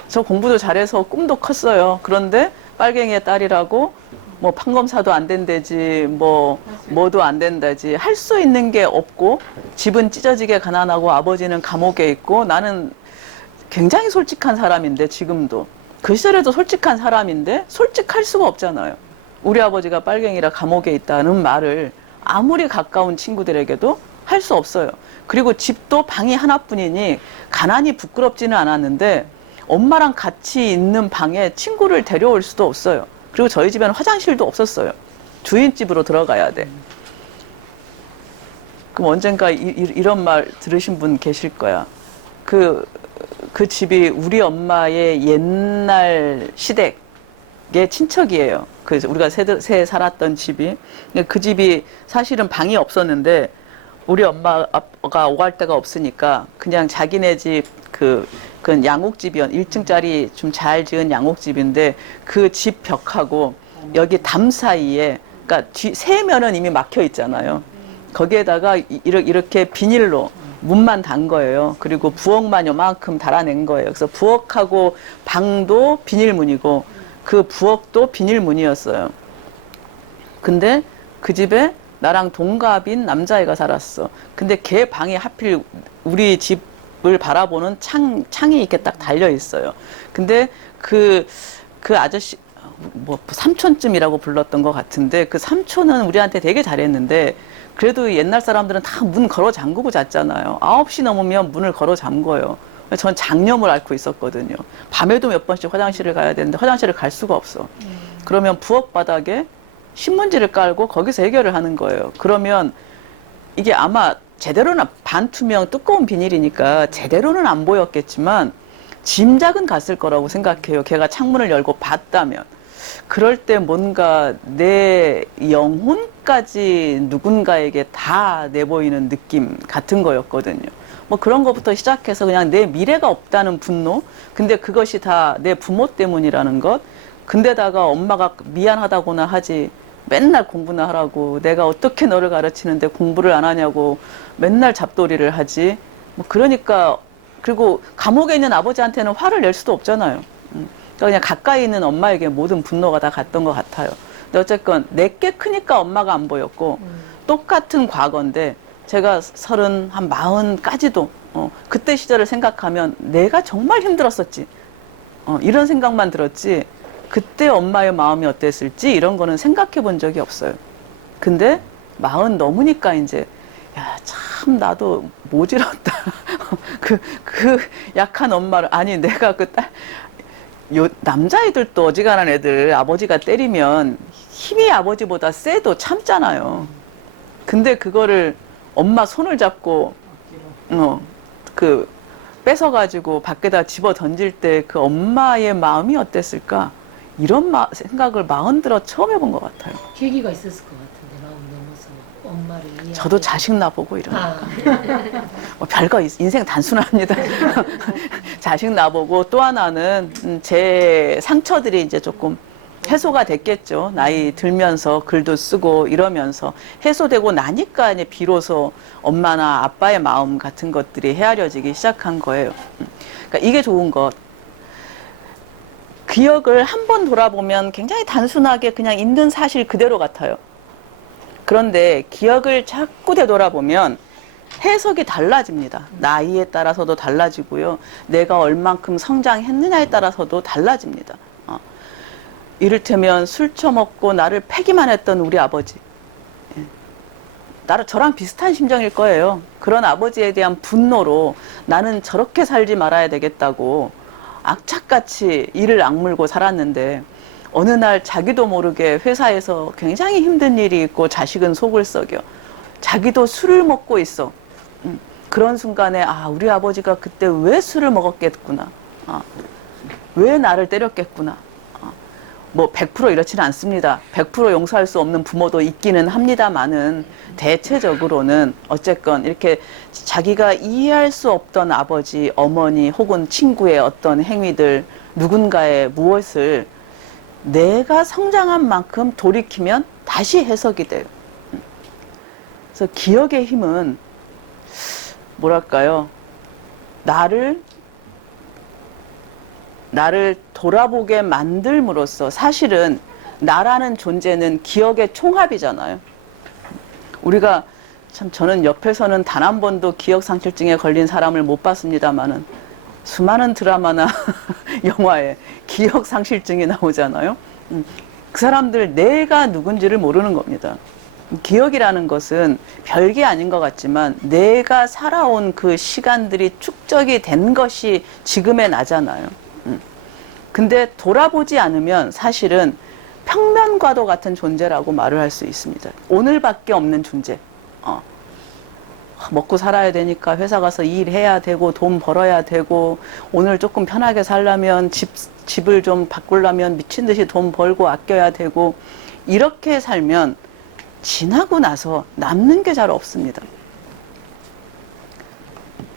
저 공부도 잘해서 꿈도 컸어요. 그런데 빨갱이의 딸이라고 뭐 판검사도 안 된다지, 뭐도 안 된다지, 할 수 있는 게 없고, 집은 찢어지게 가난하고 아버지는 감옥에 있고, 나는 굉장히 솔직한 사람인데, 지금도. 그 시절에도 솔직한 사람인데, 솔직할 수가 없잖아요. 우리 아버지가 빨갱이라 감옥에 있다는 말을 아무리 가까운 친구들에게도 할 수 없어요. 그리고 집도 방이 하나뿐이니, 가난이 부끄럽지는 않았는데, 엄마랑 같이 있는 방에 친구를 데려올 수도 없어요. 그리고 저희 집에는 화장실도 없었어요. 주인집으로 들어가야 돼. 그럼 언젠가 이런 말 들으신 분 계실 거야. 그 집이 우리 엄마의 옛날 시댁의 친척이에요. 그 우리가 새 살았던 집이. 그 집이 사실은 방이 없었는데 우리 엄마가 오갈 데가 없으니까 그냥 자기네 집 그 양옥집이었 1층짜리 좀 잘 지은 양옥집인데 그 집 벽하고 여기 담 사이에 그러니까 세면은 이미 막혀 있잖아요. 거기에다가 이렇게 비닐로 문만 단 거예요. 그리고 부엌만 요만큼 달아낸 거예요. 그래서 부엌하고 방도 비닐문이고 그 부엌도 비닐문이었어요. 근데 그 집에 나랑 동갑인 남자애가 살았어. 근데 걔 방이 하필 우리 집을 바라보는 창이 이렇게 딱 달려 있어요. 근데 그 아저씨, 뭐 삼촌쯤이라고 불렀던 것 같은데 그 삼촌은 우리한테 되게 잘했는데 그래도 옛날 사람들은 다 문 걸어 잠그고 잤잖아요. 9시 넘으면 문을 걸어 잠궈요. 전 장염을 앓고 있었거든요. 밤에도 몇 번씩 화장실을 가야 되는데 화장실을 갈 수가 없어. 그러면 부엌 바닥에 신문지를 깔고 거기서 해결을 하는 거예요. 그러면 이게 아마 제대로는 반투명 두꺼운 비닐이니까 제대로는 안 보였겠지만 짐작은 갔을 거라고 생각해요. 걔가 창문을 열고 봤다면. 그럴 때 뭔가 내 영혼까지 누군가에게 다 내보이는 느낌 같은 거였거든요. 뭐 그런 것부터 시작해서 그냥 내 미래가 없다는 분노. 근데 그것이 다 내 부모 때문이라는 것. 근데다가 엄마가 미안하다고나 하지. 맨날 공부나 하라고. 내가 어떻게 너를 가르치는데 공부를 안 하냐고. 맨날 잡돌이를 하지. 뭐 그러니까 그리고 감옥에 있는 아버지한테는 화를 낼 수도 없잖아요. 그러니까 그냥 가까이 있는 엄마에게 모든 분노가 다 갔던 것 같아요. 근데 어쨌건 내게 크니까 엄마가 안 보였고 똑같은 과거인데 제가 30, 한 40까지도 그때 시절을 생각하면 내가 정말 힘들었었지. 이런 생각만 들었지. 그때 엄마의 마음이 어땠을지 이런 거는 생각해 본 적이 없어요. 근데 40 넘으니까 이제 야, 참 나도 모질었다. 그 약한 엄마를 아니 내가 남자애들도 어지간한 애들 아버지가 때리면 힘이 아버지보다 세도 참잖아요. 근데 그거를 엄마 손을 잡고 뺏어가지고 밖에다 집어 던질 때 그 엄마의 마음이 어땠을까? 이런 생각을 40 들어 처음 해본 것 같아요. 계기가 있었을 것 같은데 마음 넘어서 엄마를 이해하고. 저도 자식 나보고 이러니까. 뭐 별거 인생 단순합니다. 자식 나보고 또 하나는 제 상처들이 이제 조금 해소가 됐겠죠. 나이 들면서 글도 쓰고 이러면서 해소되고 나니까 이제 비로소 엄마나 아빠의 마음 같은 것들이 헤아려지기 시작한 거예요. 그러니까 이게 좋은 것. 기억을 한 번 돌아보면 굉장히 단순하게 그냥 있는 사실 그대로 같아요. 그런데 기억을 자꾸 되돌아보면 해석이 달라집니다. 나이에 따라서도 달라지고요. 내가 얼만큼 성장했느냐에 따라서도 달라집니다. 이를테면 술 처먹고 나를 패기만 했던 우리 아버지. 저랑 비슷한 심정일 거예요. 그런 아버지에 대한 분노로 나는 저렇게 살지 말아야 되겠다고 악착같이 이를 악물고 살았는데 어느 날 자기도 모르게 회사에서 굉장히 힘든 일이 있고 자식은 속을 썩여. 자기도 술을 먹고 있어. 그런 순간에 우리 아버지가 그때 왜 술을 먹었겠구나. 왜 나를 때렸겠구나. 뭐 100% 이렇지는 않습니다. 100% 용서할 수 없는 부모도 있기는 합니다만은 대체적으로는 어쨌건 이렇게 자기가 이해할 수 없던 아버지, 어머니 혹은 친구의 어떤 행위들, 누군가의 무엇을 내가 성장한 만큼 돌이키면 다시 해석이 돼요. 그래서 기억의 힘은 뭐랄까요? 나를 돌아보게 만들므로써 사실은 나라는 존재는 기억의 총합이잖아요. 우리가 참 저는 옆에서는 단 한 번도 기억상실증에 걸린 사람을 못 봤습니다만은 수많은 드라마나 영화에 기억상실증이 나오잖아요. 그 사람들 내가 누군지를 모르는 겁니다. 기억이라는 것은 별게 아닌 것 같지만 내가 살아온 그 시간들이 축적이 된 것이 지금의 나잖아요. 근데 돌아보지 않으면 사실은 평면과도 같은 존재라고 말을 할 수 있습니다. 오늘밖에 없는 존재. 먹고 살아야 되니까 회사 가서 일해야 되고 돈 벌어야 되고 오늘 조금 편하게 살려면 집을 좀 바꾸려면 미친 듯이 돈 벌고 아껴야 되고 이렇게 살면 지나고 나서 남는 게 잘 없습니다.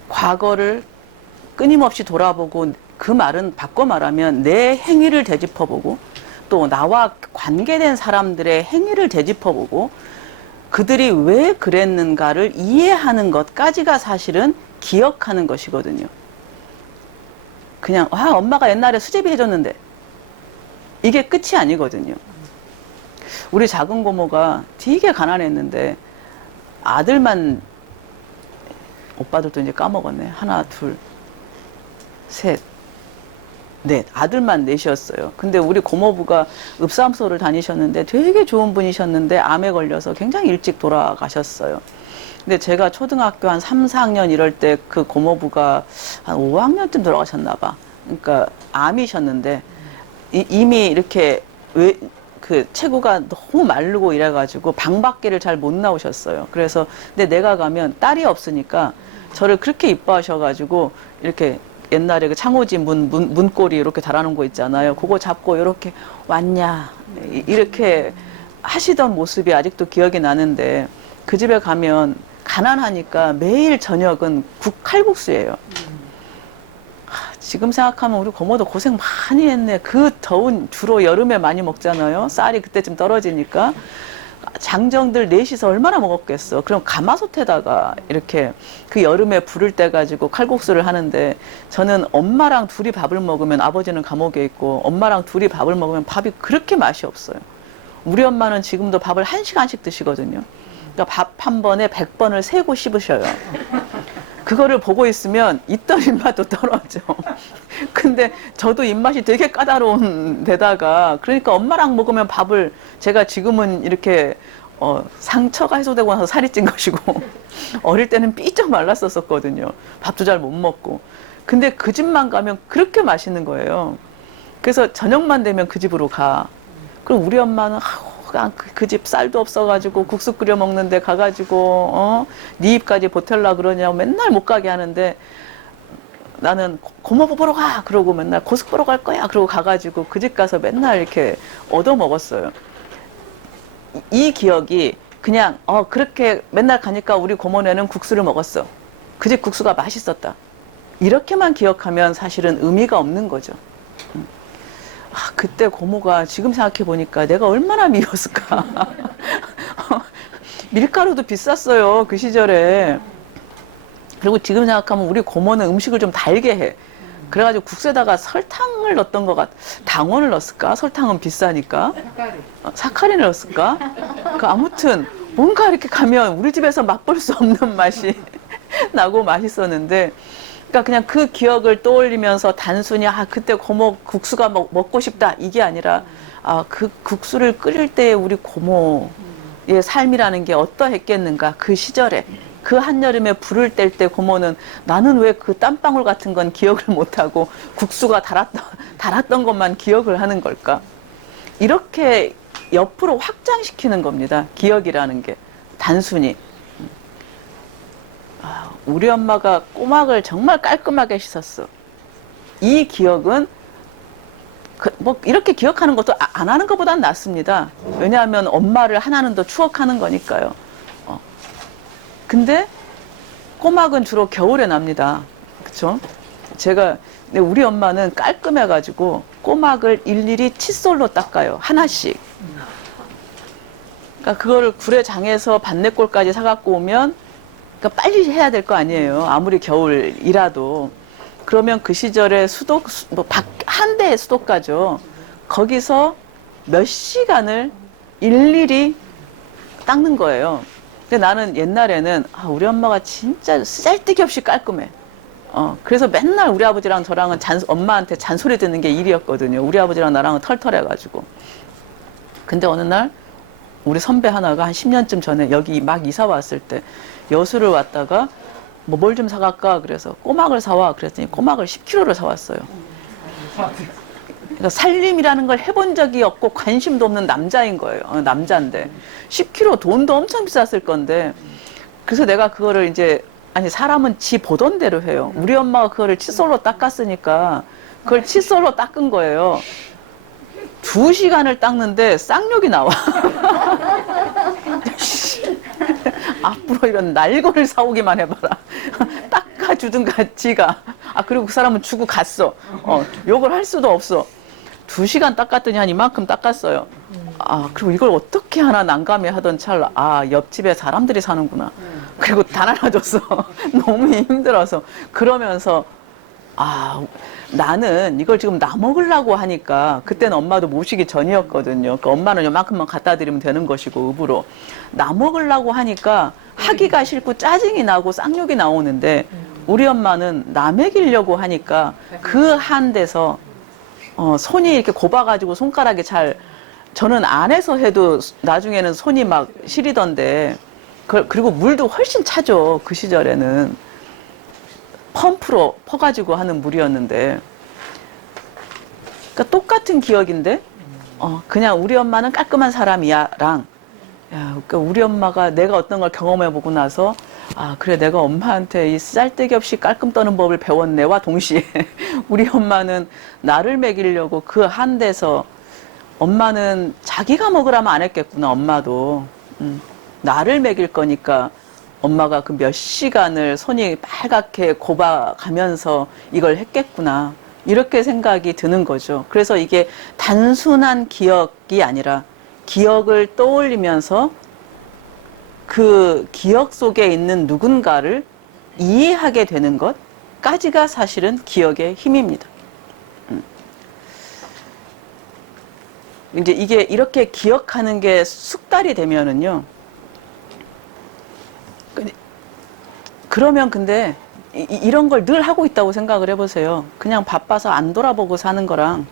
과거를 끊임없이 돌아보고 그 말은 바꿔 말하면 내 행위를 되짚어보고 또 나와 관계된 사람들의 행위를 되짚어보고 그들이 왜 그랬는가를 이해하는 것까지가 사실은 기억하는 것이거든요. 그냥 엄마가 옛날에 수제비 해줬는데 이게 끝이 아니거든요. 우리 작은 고모가 되게 가난했는데 아들만 오빠들도 이제 까먹었네. 하나, 둘, 셋, 넷. 아들만 넷이었어요. 근데 우리 고모부가 읍사암소를 다니셨는데 되게 좋은 분이셨는데 암에 걸려서 굉장히 일찍 돌아가셨어요. 근데 제가 초등학교 한 3, 4학년 이럴 때 그 고모부가 한 5학년쯤 돌아가셨나 봐. 그러니까 암이셨는데 이미 이렇게 그 체구가 너무 마르고 이래가지고 방 밖에를 잘 못 나오셨어요. 그래서 근데 내가 가면 딸이 없으니까 저를 그렇게 이뻐하셔가지고 이렇게 옛날에 그 창호지 문고리 이렇게 달아놓은 거 있잖아요. 그거 잡고 이렇게 왔냐 이렇게 하시던 모습이 아직도 기억이 나는데 그 집에 가면 가난하니까 매일 저녁은 칼국수예요. 지금 생각하면 우리 고모도 고생 많이 했네. 그 더운 주로 여름에 많이 먹잖아요. 쌀이 그때쯤 떨어지니까. 장정들 넷이서 얼마나 먹었겠어. 그럼 가마솥에다가 이렇게 그 여름에 불을 떼 가지고 칼국수를 하는데 저는 엄마랑 둘이 밥을 먹으면 아버지는 감옥에 있고 엄마랑 둘이 밥을 먹으면 밥이 그렇게 맛이 없어요. 우리 엄마는 지금도 밥을 1시간씩 드시거든요. 그러니까 밥 한 번에 100번을 세고 씹으셔요. 그거를 보고 있으면 있던 입맛도 떨어져. 근데 저도 입맛이 되게 까다로운 데다가 그러니까 엄마랑 먹으면 밥을 제가 지금은 이렇게 상처가 해소되고 나서 살이 찐 것이고 어릴 때는 삐쩍 말랐었거든요. 밥도 잘 못 먹고. 근데 그 집만 가면 그렇게 맛있는 거예요. 그래서 저녁만 되면 그 집으로 가. 그럼 우리 엄마는 그 집 쌀도 없어가지고 국수 끓여 먹는데 가가지고 네 입까지 보탤라 그러냐고 맨날 못 가게 하는데 나는 고모부 보러 가 그러고 맨날 고숙 보러 갈 거야 그러고 가가지고 그 집 가서 맨날 이렇게 얻어 먹었어요. 이 기억이 그냥 그렇게 맨날 가니까 우리 고모네는 국수를 먹었어. 그 집 국수가 맛있었다. 이렇게만 기억하면 사실은 의미가 없는 거죠. 그때 고모가 지금 생각해 보니까 내가 얼마나 미웠을까. 밀가루도 비쌌어요 그 시절에. 그리고 지금 생각하면 우리 고모는 음식을 좀 달게 해. 그래가지고 국수에다가 설탕을 넣었던 것 같아. 당원을 넣었을까? 설탕은 비싸니까. 사카린을 넣었을까? 아무튼 뭔가 이렇게 가면 우리 집에서 맛볼 수 없는 맛이 나고 맛있었는데 그러니까 그냥 그 기억을 떠올리면서 단순히 그때 고모 국수가 먹고 싶다 이게 아니라 그 국수를 끓일 때 우리 고모의 삶이라는 게 어떠했겠는가 그 시절에 그 한여름에 불을 뗄 때 고모는 나는 왜 그 땀방울 같은 건 기억을 못하고 국수가 달았던 것만 기억을 하는 걸까. 이렇게 옆으로 확장시키는 겁니다. 기억이라는 게 단순히. 우리 엄마가 꼬막을 정말 깔끔하게 씻었어. 이 기억은 이렇게 기억하는 것도 안 하는 것보단 낫습니다. 왜냐하면 엄마를 하나는 더 추억하는 거니까요. 근데 꼬막은 주로 겨울에 납니다. 그쵸? 근데 우리 엄마는 깔끔해가지고 꼬막을 일일이 칫솔로 닦아요. 하나씩. 그러니까 그거를 구례장에서 반내골까지 사갖고 오면 그러니까 빨리 해야 될 거 아니에요. 아무리 겨울이라도. 그러면 그 시절에 한 대의 수도가죠. 거기서 몇 시간을 일일이 닦는 거예요. 근데 나는 옛날에는 우리 엄마가 진짜 쓰잘데기 없이 깔끔해. 그래서 맨날 우리 아버지랑 저랑은 엄마한테 잔소리 듣는 게 일이었거든요. 우리 아버지랑 나랑은 털털해가지고. 근데 어느 날 우리 선배 하나가 한 10년쯤 전에 여기 막 이사 왔을 때 여수를 왔다가 뭐 뭘 좀 사갈까 그래서 꼬막을 사와 그랬더니 꼬막을 10kg를 사왔어요. 그러니까 살림이라는 걸 해본 적이 없고 관심도 없는 남자인 거예요. 남자인데 10kg 돈도 엄청 비쌌을 건데 그래서 내가 그거를 이제 아니 사람은 지 보던 대로 해요. 우리 엄마가 그거를 칫솔로 닦았으니까 그걸 칫솔로 닦은 거예요. 2시간을 닦는데 쌍욕이 나와. 앞으로 이런 날거를 사오기만 해봐라. 닦아주든가 지가. 그리고 그 사람은 주고 갔어. 욕을 할 수도 없어. 2시간 닦았더니 한 이만큼 닦았어요. 그리고 이걸 어떻게 하나 난감해 하던 찰나. 옆집에 사람들이 사는구나. 그리고 다 날아줬어. 너무 힘들어서. 그러면서 나는 이걸 지금 나 먹으려고 하니까 그때는 엄마도 모시기 전이었거든요. 그러니까 엄마는 요만큼만 갖다 드리면 되는 것이고 읍으로 나 먹으려고 하니까 하기가 싫고 짜증이 나고 쌍욕이 나오는데 우리 엄마는 나 먹이려고 하니까 그 한 데서 손이 이렇게 곱아가지고 손가락이 저는 안에서 해도 나중에는 손이 막 시리던데 그리고 물도 훨씬 차죠. 그 시절에는 펌프로 퍼가지고 하는 물이었는데 그러니까 똑같은 기억인데 그냥 우리 엄마는 깔끔한 사람이야랑 그러니까 우리 엄마가 내가 어떤 걸 경험해보고 나서 그래 내가 엄마한테 이 쓰잘데기 없이 깔끔 떠는 법을 배웠네와 동시에 우리 엄마는 나를 먹이려고 그 한 데서 엄마는 자기가 먹으라면 안 했겠구나. 엄마도 나를 먹일 거니까 엄마가 그 몇 시간을 손이 빨갛게 곱아가면서 이걸 했겠구나. 이렇게 생각이 드는 거죠. 그래서 이게 단순한 기억이 아니라 기억을 떠올리면서 그 기억 속에 있는 누군가를 이해하게 되는 것까지가 사실은 기억의 힘입니다. 이제 이게 이렇게 기억하는 게 숙달이 되면은요. 그러면 근데 이런 걸 늘 하고 있다고 생각을 해보세요. 그냥 바빠서 안 돌아보고 사는 거랑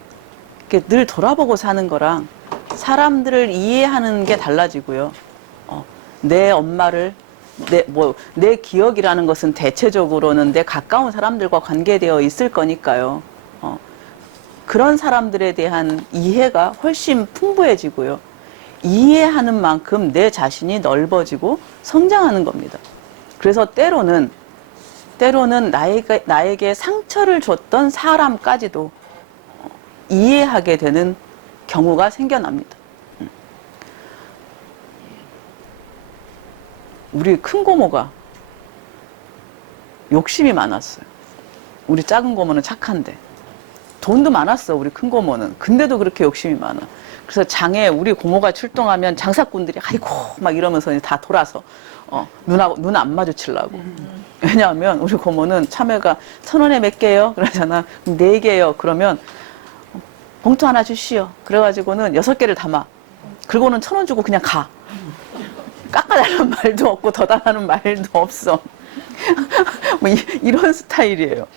이렇게 늘 돌아보고 사는 거랑 사람들을 이해하는 게 달라지고요. 내 엄마를 내 기억이라는 것은 대체적으로는 내 가까운 사람들과 관계되어 있을 거니까요. 그런 사람들에 대한 이해가 훨씬 풍부해지고요. 이해하는 만큼 내 자신이 넓어지고 성장하는 겁니다. 그래서 때로는 나에게 상처를 줬던 사람까지도 이해하게 되는 경우가 생겨납니다. 우리 큰 고모가 욕심이 많았어요. 우리 작은 고모는 착한데. 돈도 많았어, 우리 큰 고모는. 근데도 그렇게 욕심이 많아. 그래서 장에 우리 고모가 출동하면 장사꾼들이 아이고 막 이러면서 다 돌아서 눈 안 마주치려고. 왜냐하면 우리 고모는 참외가 1,000원에 몇 개요? 그러잖아. 4개요. 그러면 봉투 하나 주시오. 그래가지고는 6개를 담아. 그리고는 1,000원 주고 그냥 가. 깎아달라는 말도 없고 더 달라는 말도 없어. 뭐 이런 스타일이에요.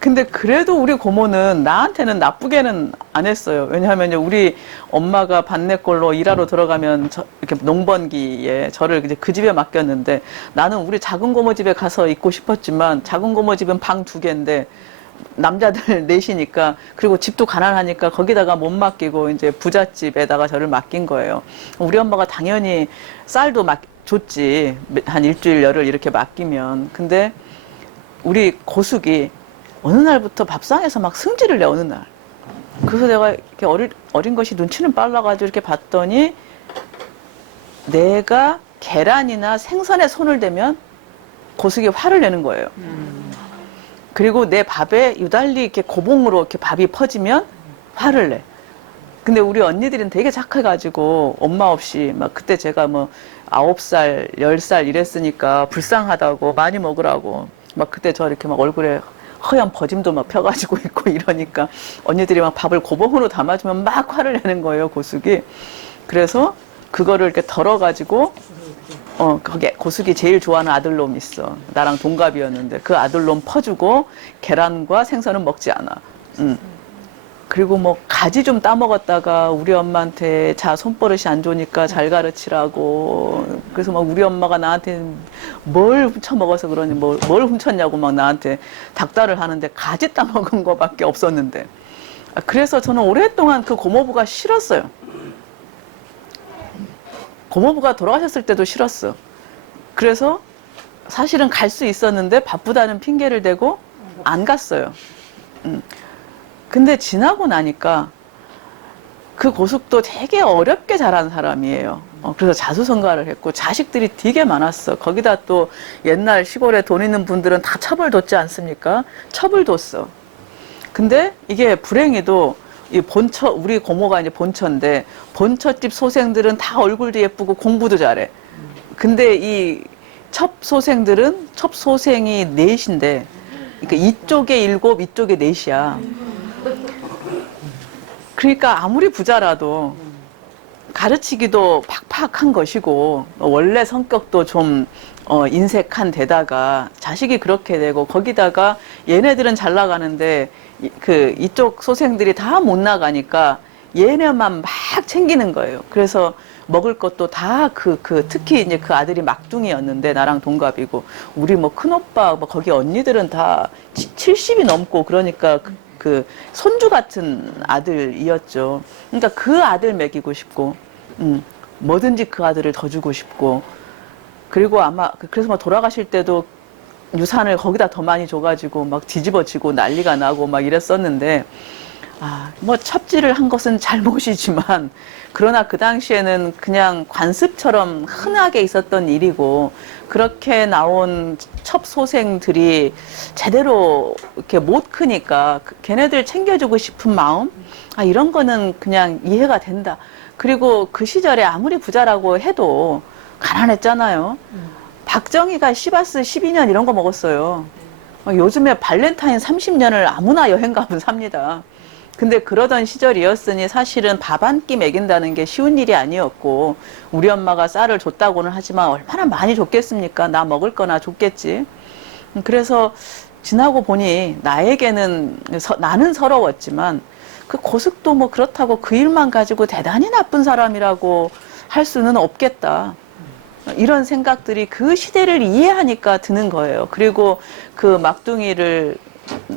근데 그래도 우리 고모는 나한테는 나쁘게는 안 했어요. 왜냐하면 우리 엄마가 반내골로 일하러 들어가면 이렇게 농번기에 저를 이제 그 집에 맡겼는데 나는 우리 작은 고모 집에 가서 있고 싶었지만 작은 고모 집은 방 2개인데 남자들 넷이니까 그리고 집도 가난하니까 거기다가 못 맡기고 이제 부잣집에다가 저를 맡긴 거예요. 우리 엄마가 당연히 쌀도 줬지. 한 일주일 열흘 이렇게 맡기면. 근데 우리 고숙이 어느 날부터 밥상에서 막 승질을 내, 어느 날. 그래서 내가 이렇게 어린 것이 눈치는 빨라가지고 이렇게 봤더니 내가 계란이나 생선에 손을 대면 고숙이 화를 내는 거예요. 그리고 내 밥에 유달리 이렇게 고봉으로 이렇게 밥이 퍼지면 화를 내. 근데 우리 언니들은 되게 착해가지고 엄마 없이 막 그때 제가 뭐 9살, 10살 이랬으니까 불쌍하다고 많이 먹으라고 막 그때 저 이렇게 막 얼굴에 허연 버짐도 막 펴가지고 있고 이러니까 언니들이 막 밥을 고봉으로 담아주면 막 화를 내는 거예요, 고숙이. 그래서 그거를 이렇게 덜어가지고 거기 고숙이 제일 좋아하는 아들놈 있어. 나랑 동갑이었는데 그 아들놈 퍼주고 계란과 생선은 먹지 않아. 그리고 뭐 가지 좀 따먹었다가 우리 엄마한테 자 손버릇이 안 좋으니까 잘 가르치라고 그래서 막 우리 엄마가 나한테 뭘 훔쳐 먹어서 그러니 뭘 훔쳤냐고 막 나한테 닥달을 하는데 가지 따먹은 거밖에 없었는데 그래서 저는 오랫동안 그 고모부가 싫었어요. 고모부가 돌아가셨을 때도 싫었어. 그래서 사실은 갈 수 있었는데 바쁘다는 핑계를 대고 안 갔어요. 근데 지나고 나니까 그 고숙도 되게 어렵게 자란 사람이에요. 그래서 자수성가를 했고 자식들이 되게 많았어. 거기다 또 옛날 시골에 돈 있는 분들은 다 첩을 뒀지 않습니까? 첩을 뒀어. 근데 이게 불행히도 이 본처, 우리 고모가 이제 본처인데 본처집 소생들은 다 얼굴도 예쁘고 공부도 잘해. 근데 이 첩소생들은 첩소생이 넷인데 그러니까 이쪽에 7, 이쪽에 4이야. 그러니까 아무리 부자라도 가르치기도 팍팍한 것이고 원래 성격도 좀 인색한 데다가 자식이 그렇게 되고 거기다가 얘네들은 잘 나가는데 그 이쪽 소생들이 다 못 나가니까 얘네만 막 챙기는 거예요. 그래서 먹을 것도 다 특히 이제 그 아들이 막둥이였는데 나랑 동갑이고 우리 뭐 큰오빠 뭐 거기 언니들은 다 70이 넘고 그러니까 그 손주 같은 아들이었죠. 그러니까 그 아들 먹이고 싶고 뭐든지 그 아들을 더 주고 싶고 그리고 아마 그래서 막 돌아가실 때도 유산을 거기다 더 많이 줘가지고 막 뒤집어지고 난리가 나고 막 이랬었는데 뭐 첩지를 한 것은 잘못이지만 그러나 그 당시에는 그냥 관습처럼 흔하게 있었던 일이고 그렇게 나온 첩소생들이 제대로 이렇게 못 크니까 걔네들 챙겨주고 싶은 마음 이런 거는 그냥 이해가 된다. 그리고 그 시절에 아무리 부자라고 해도 가난했잖아요. 박정희가 시바스 12년 이런 거 먹었어요. 요즘에 발렌타인 30년을 아무나 여행 가면 삽니다. 근데 그러던 시절이었으니 사실은 밥 한 끼 먹인다는 게 쉬운 일이 아니었고 우리 엄마가 쌀을 줬다고는 하지만 얼마나 많이 줬겠습니까? 나 먹을 거나 줬겠지. 그래서 지나고 보니 나에게는 나는 서러웠지만 그 고숙도 뭐 그렇다고 그 일만 가지고 대단히 나쁜 사람이라고 할 수는 없겠다. 이런 생각들이 그 시대를 이해하니까 드는 거예요. 그리고 그 막둥이를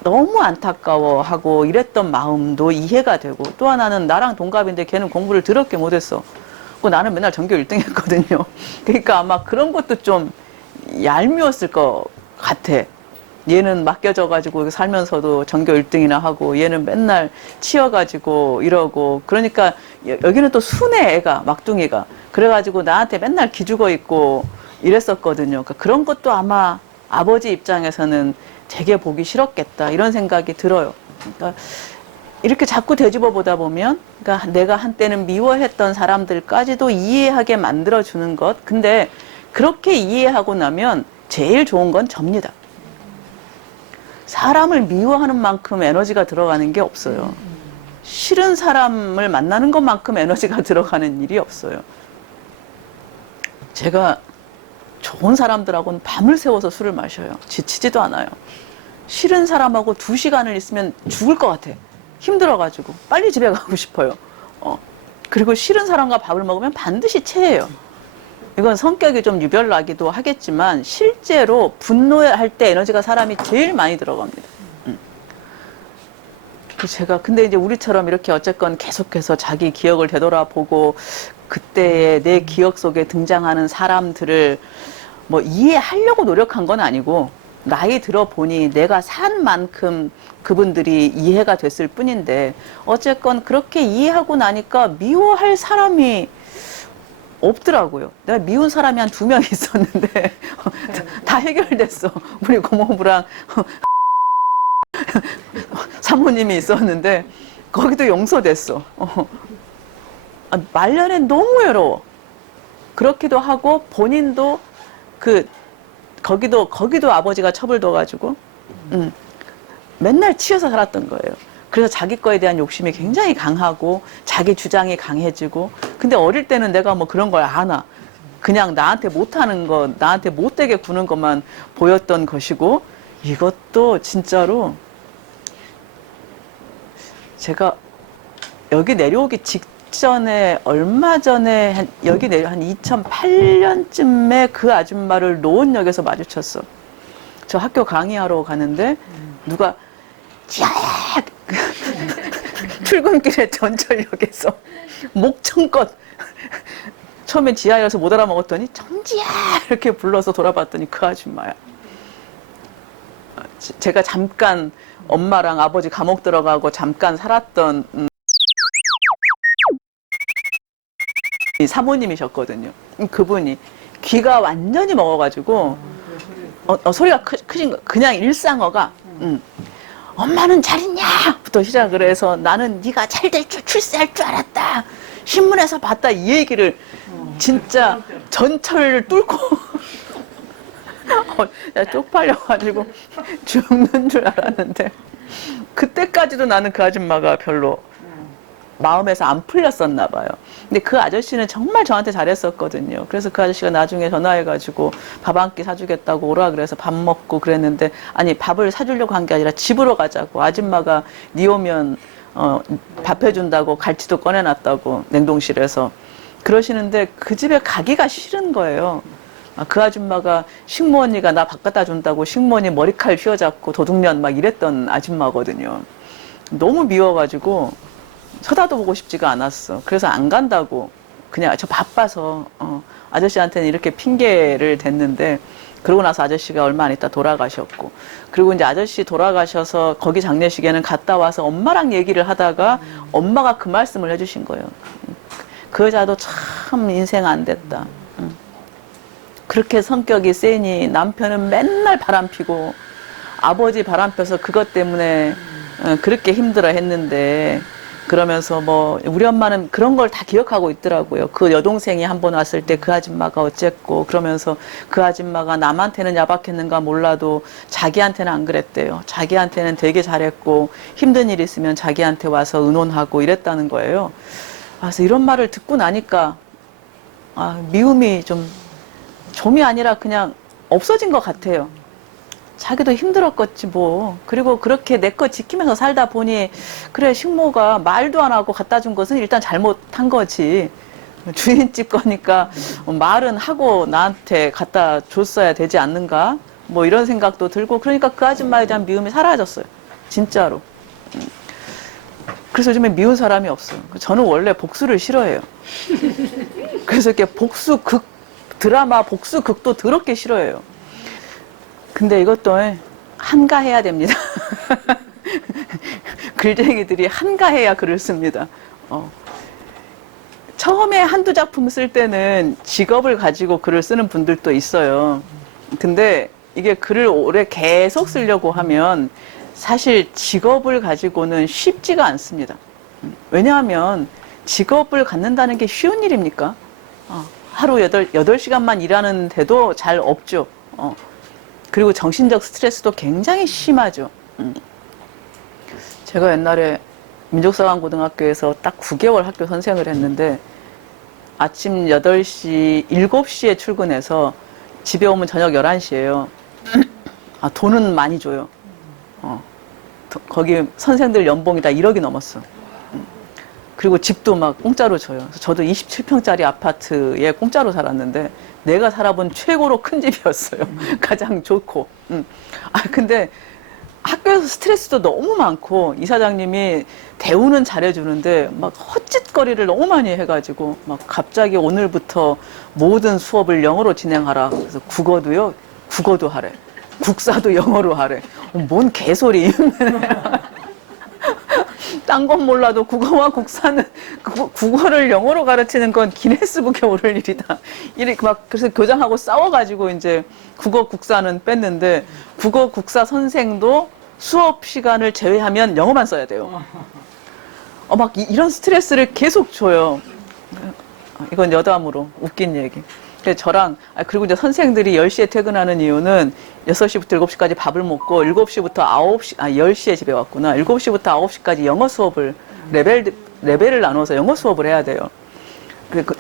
너무 안타까워하고 이랬던 마음도 이해가 되고 또 하나는 나랑 동갑인데 걔는 공부를 더럽게 못했어. 나는 맨날 전교 1등 했거든요. 그러니까 아마 그런 것도 좀 얄미웠을 것 같아. 얘는 맡겨져가지고 살면서도 전교 1등이나 하고 얘는 맨날 치여가지고 이러고 그러니까 여기는 또 순해 애가 막둥이가 그래가지고 나한테 맨날 기죽어 있고 이랬었거든요. 그러니까 그런 것도 아마 아버지 입장에서는 되게 보기 싫었겠다 이런 생각이 들어요. 그러니까 이렇게 자꾸 되짚어 보다 보면 그러니까 내가 한때는 미워했던 사람들까지도 이해하게 만들어주는 것. 근데 그렇게 이해하고 나면 제일 좋은 건 접니다. 사람을 미워하는 만큼 에너지가 들어가는 게 없어요. 싫은 사람을 만나는 것만큼 에너지가 들어가는 일이 없어요. 제가 좋은 사람들하고는 밤을 새워서 술을 마셔요. 지치지도 않아요. 싫은 사람하고 2시간을 있으면 죽을 것 같아. 힘들어가지고 빨리 집에 가고 싶어요. 그리고 싫은 사람과 밥을 먹으면 반드시 체해요. 이건 성격이 좀 유별나기도 하겠지만 실제로 분노할 때 에너지가 사람이 제일 많이 들어갑니다. 제가 근데 이제 우리처럼 이렇게 어쨌건 계속해서 자기 기억을 되돌아보고 그때의 내 기억 속에 등장하는 사람들을 뭐 이해하려고 노력한 건 아니고 나이 들어보니 내가 산 만큼 그분들이 이해가 됐을 뿐인데 어쨌건 그렇게 이해하고 나니까 미워할 사람이 없더라고요. 내가 미운 사람이 한 2명 있었는데 다 해결됐어. 우리 고모부랑 사모님이 있었는데 거기도 용서됐어. 말년엔 너무 외로워. 그렇기도 하고 본인도 거기도 아버지가 첩을 둬가지고 맨날 치여서 살았던 거예요. 그래서 자기 거에 대한 욕심이 굉장히 강하고 자기 주장이 강해지고, 근데 어릴 때는 내가 뭐 그런 걸 아나, 그냥 나한테 못하는 거, 나한테 못되게 구는 것만 보였던 것이고, 이것도 진짜로 제가 여기 내려오기 직전에, 얼마 전에 한 2008년쯤에 그 아줌마를 노원역에서 마주쳤어. 저 학교 강의하러 가는데 누가 쫙 출근길에 전철역에서 목청껏, 처음엔 지하열에서 못 알아먹었더니 정지야 이렇게 불러서 돌아봤더니 그 아줌마야. 제가 잠깐 엄마랑 아버지 감옥 들어가고 잠깐 살았던 사모님이셨거든요. 그분이 귀가 완전히 먹어가지고 소리가 크신 거, 그냥 일상어가 엄마는 잘했냐? 부터 시작을 해서 나는 네가 잘 될 줄, 출세할 줄 알았다. 신문에서 봤다. 이 얘기를 진짜 전철을 뚫고 쪽팔려가지고 죽는 줄 알았는데, 그때까지도 나는 그 아줌마가 별로 마음에서 안 풀렸었나 봐요. 근데 그 아저씨는 정말 저한테 잘했었거든요. 그래서 그 아저씨가 나중에 전화해가지고 밥 한 끼 사주겠다고 오라 그래서 밥 먹고 그랬는데, 아니 밥을 사주려고 한 게 아니라 집으로 가자고, 아줌마가 니 오면 밥 해준다고 갈치도 꺼내놨다고 냉동실에서 그러시는데, 그 집에 가기가 싫은 거예요. 그 아줌마가 식모언니가 나 밥 갖다 준다고 식모언니 머리칼 휘어잡고 도둑년 막 이랬던 아줌마거든요. 너무 미워가지고 쳐다도 보고 싶지가 않았어. 그래서 안 간다고, 그냥 저 바빠서 아저씨한테는 이렇게 핑계를 댔는데, 그러고 나서 아저씨가 얼마 안 있다 돌아가셨고, 그리고 이제 아저씨 돌아가셔서 거기 장례식에는 갔다 와서 엄마랑 얘기를 하다가 엄마가 그 말씀을 해주신 거예요. 그 여자도 참 인생 안 됐다. 그렇게 성격이 세니 남편은 맨날 바람 피고, 아버지 바람 펴서 그것 때문에 그렇게 힘들어 했는데, 그러면서 뭐 우리 엄마는 그런 걸 다 기억하고 있더라고요. 그 여동생이 한 번 왔을 때 그 아줌마가 어쨌고, 그러면서 그 아줌마가 남한테는 야박했는가 몰라도 자기한테는 안 그랬대요. 자기한테는 되게 잘했고 힘든 일 있으면 자기한테 와서 의논하고 이랬다는 거예요. 그래서 이런 말을 듣고 나니까 미움이 좀이 아니라 그냥 없어진 것 같아요. 자기도 힘들었겠지 뭐. 그리고 그렇게 내 거 지키면서 살다 보니, 그래 식모가 말도 안 하고 갖다 준 것은 일단 잘못한 거지. 주인집 거니까 말은 하고 나한테 갖다 줬어야 되지 않는가? 뭐 이런 생각도 들고, 그러니까 그 아줌마에 대한 미움이 사라졌어요. 진짜로. 그래서 요즘에 미운 사람이 없어요. 저는 원래 복수를 싫어해요. 그래서 이렇게 드라마 복수극도 더럽게 싫어해요. 근데 이것도 한가해야 됩니다. 글쟁이들이 한가해야 글을 씁니다. 처음에 한두 작품 쓸 때는 직업을 가지고 글을 쓰는 분들도 있어요. 근데 이게 글을 오래 계속 쓰려고 하면 사실 직업을 가지고는 쉽지가 않습니다. 왜냐하면 직업을 갖는다는 게 쉬운 일입니까? 하루 8시간만 일하는데도 잘 없죠. 그리고 정신적 스트레스도 굉장히 심하죠. 제가 옛날에 민족사관고등학교에서 딱 9개월 학교 선생을 했는데, 아침 8시, 7시에 출근해서 집에 오면 저녁 11시예요. 돈은 많이 줘요. 거기 선생들 연봉이 다 1억이 넘었어. 그리고 집도 막 공짜로 줘요. 그래서 저도 27평짜리 아파트에 공짜로 살았는데, 내가 살아본 최고로 큰 집이었어요. 가장 좋고. 근데 학교에서 스트레스도 너무 많고, 이사장님이 대우는 잘해주는데 막 헛짓거리를 너무 많이 해가지고, 막 갑자기 오늘부터 모든 수업을 영어로 진행하라. 그래서 국어도 하래. 국사도 영어로 하래. 뭔 개소리. 딴 건 몰라도 국어와 국사는, 국어를 영어로 가르치는 건 기네스북에 오를 일이다. 그래서 교장하고 싸워가지고 이제 국어 국사는 뺐는데, 국어 국사 선생도 수업 시간을 제외하면 영어만 써야 돼요. 막 이런 스트레스를 계속 줘요. 이건 여담으로 웃긴 얘기. 그래서 저랑, 그리고 이제 선생들이 10시에 퇴근하는 이유는 6시부터 7시까지 밥을 먹고 7시부터 9시, 10시에 집에 왔구나. 7시부터 9시까지 영어 수업을, 레벨을 나눠서 영어 수업을 해야 돼요.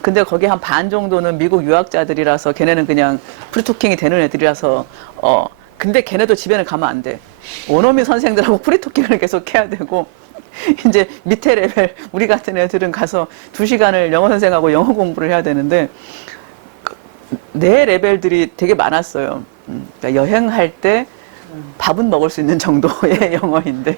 근데 거기 한 반 정도는 미국 유학자들이라서 걔네는 그냥 프리토킹이 되는 애들이라서, 근데 걔네도 집에는 가면 안 돼. 원어민 선생들하고 프리토킹을 계속 해야 되고, 이제 밑에 레벨, 우리 같은 애들은 가서 2시간을 영어 선생하고 영어 공부를 해야 되는데, 내 레벨들이 되게 많았어요. 그러니까 여행할 때 밥은 먹을 수 있는 정도의 영어인데,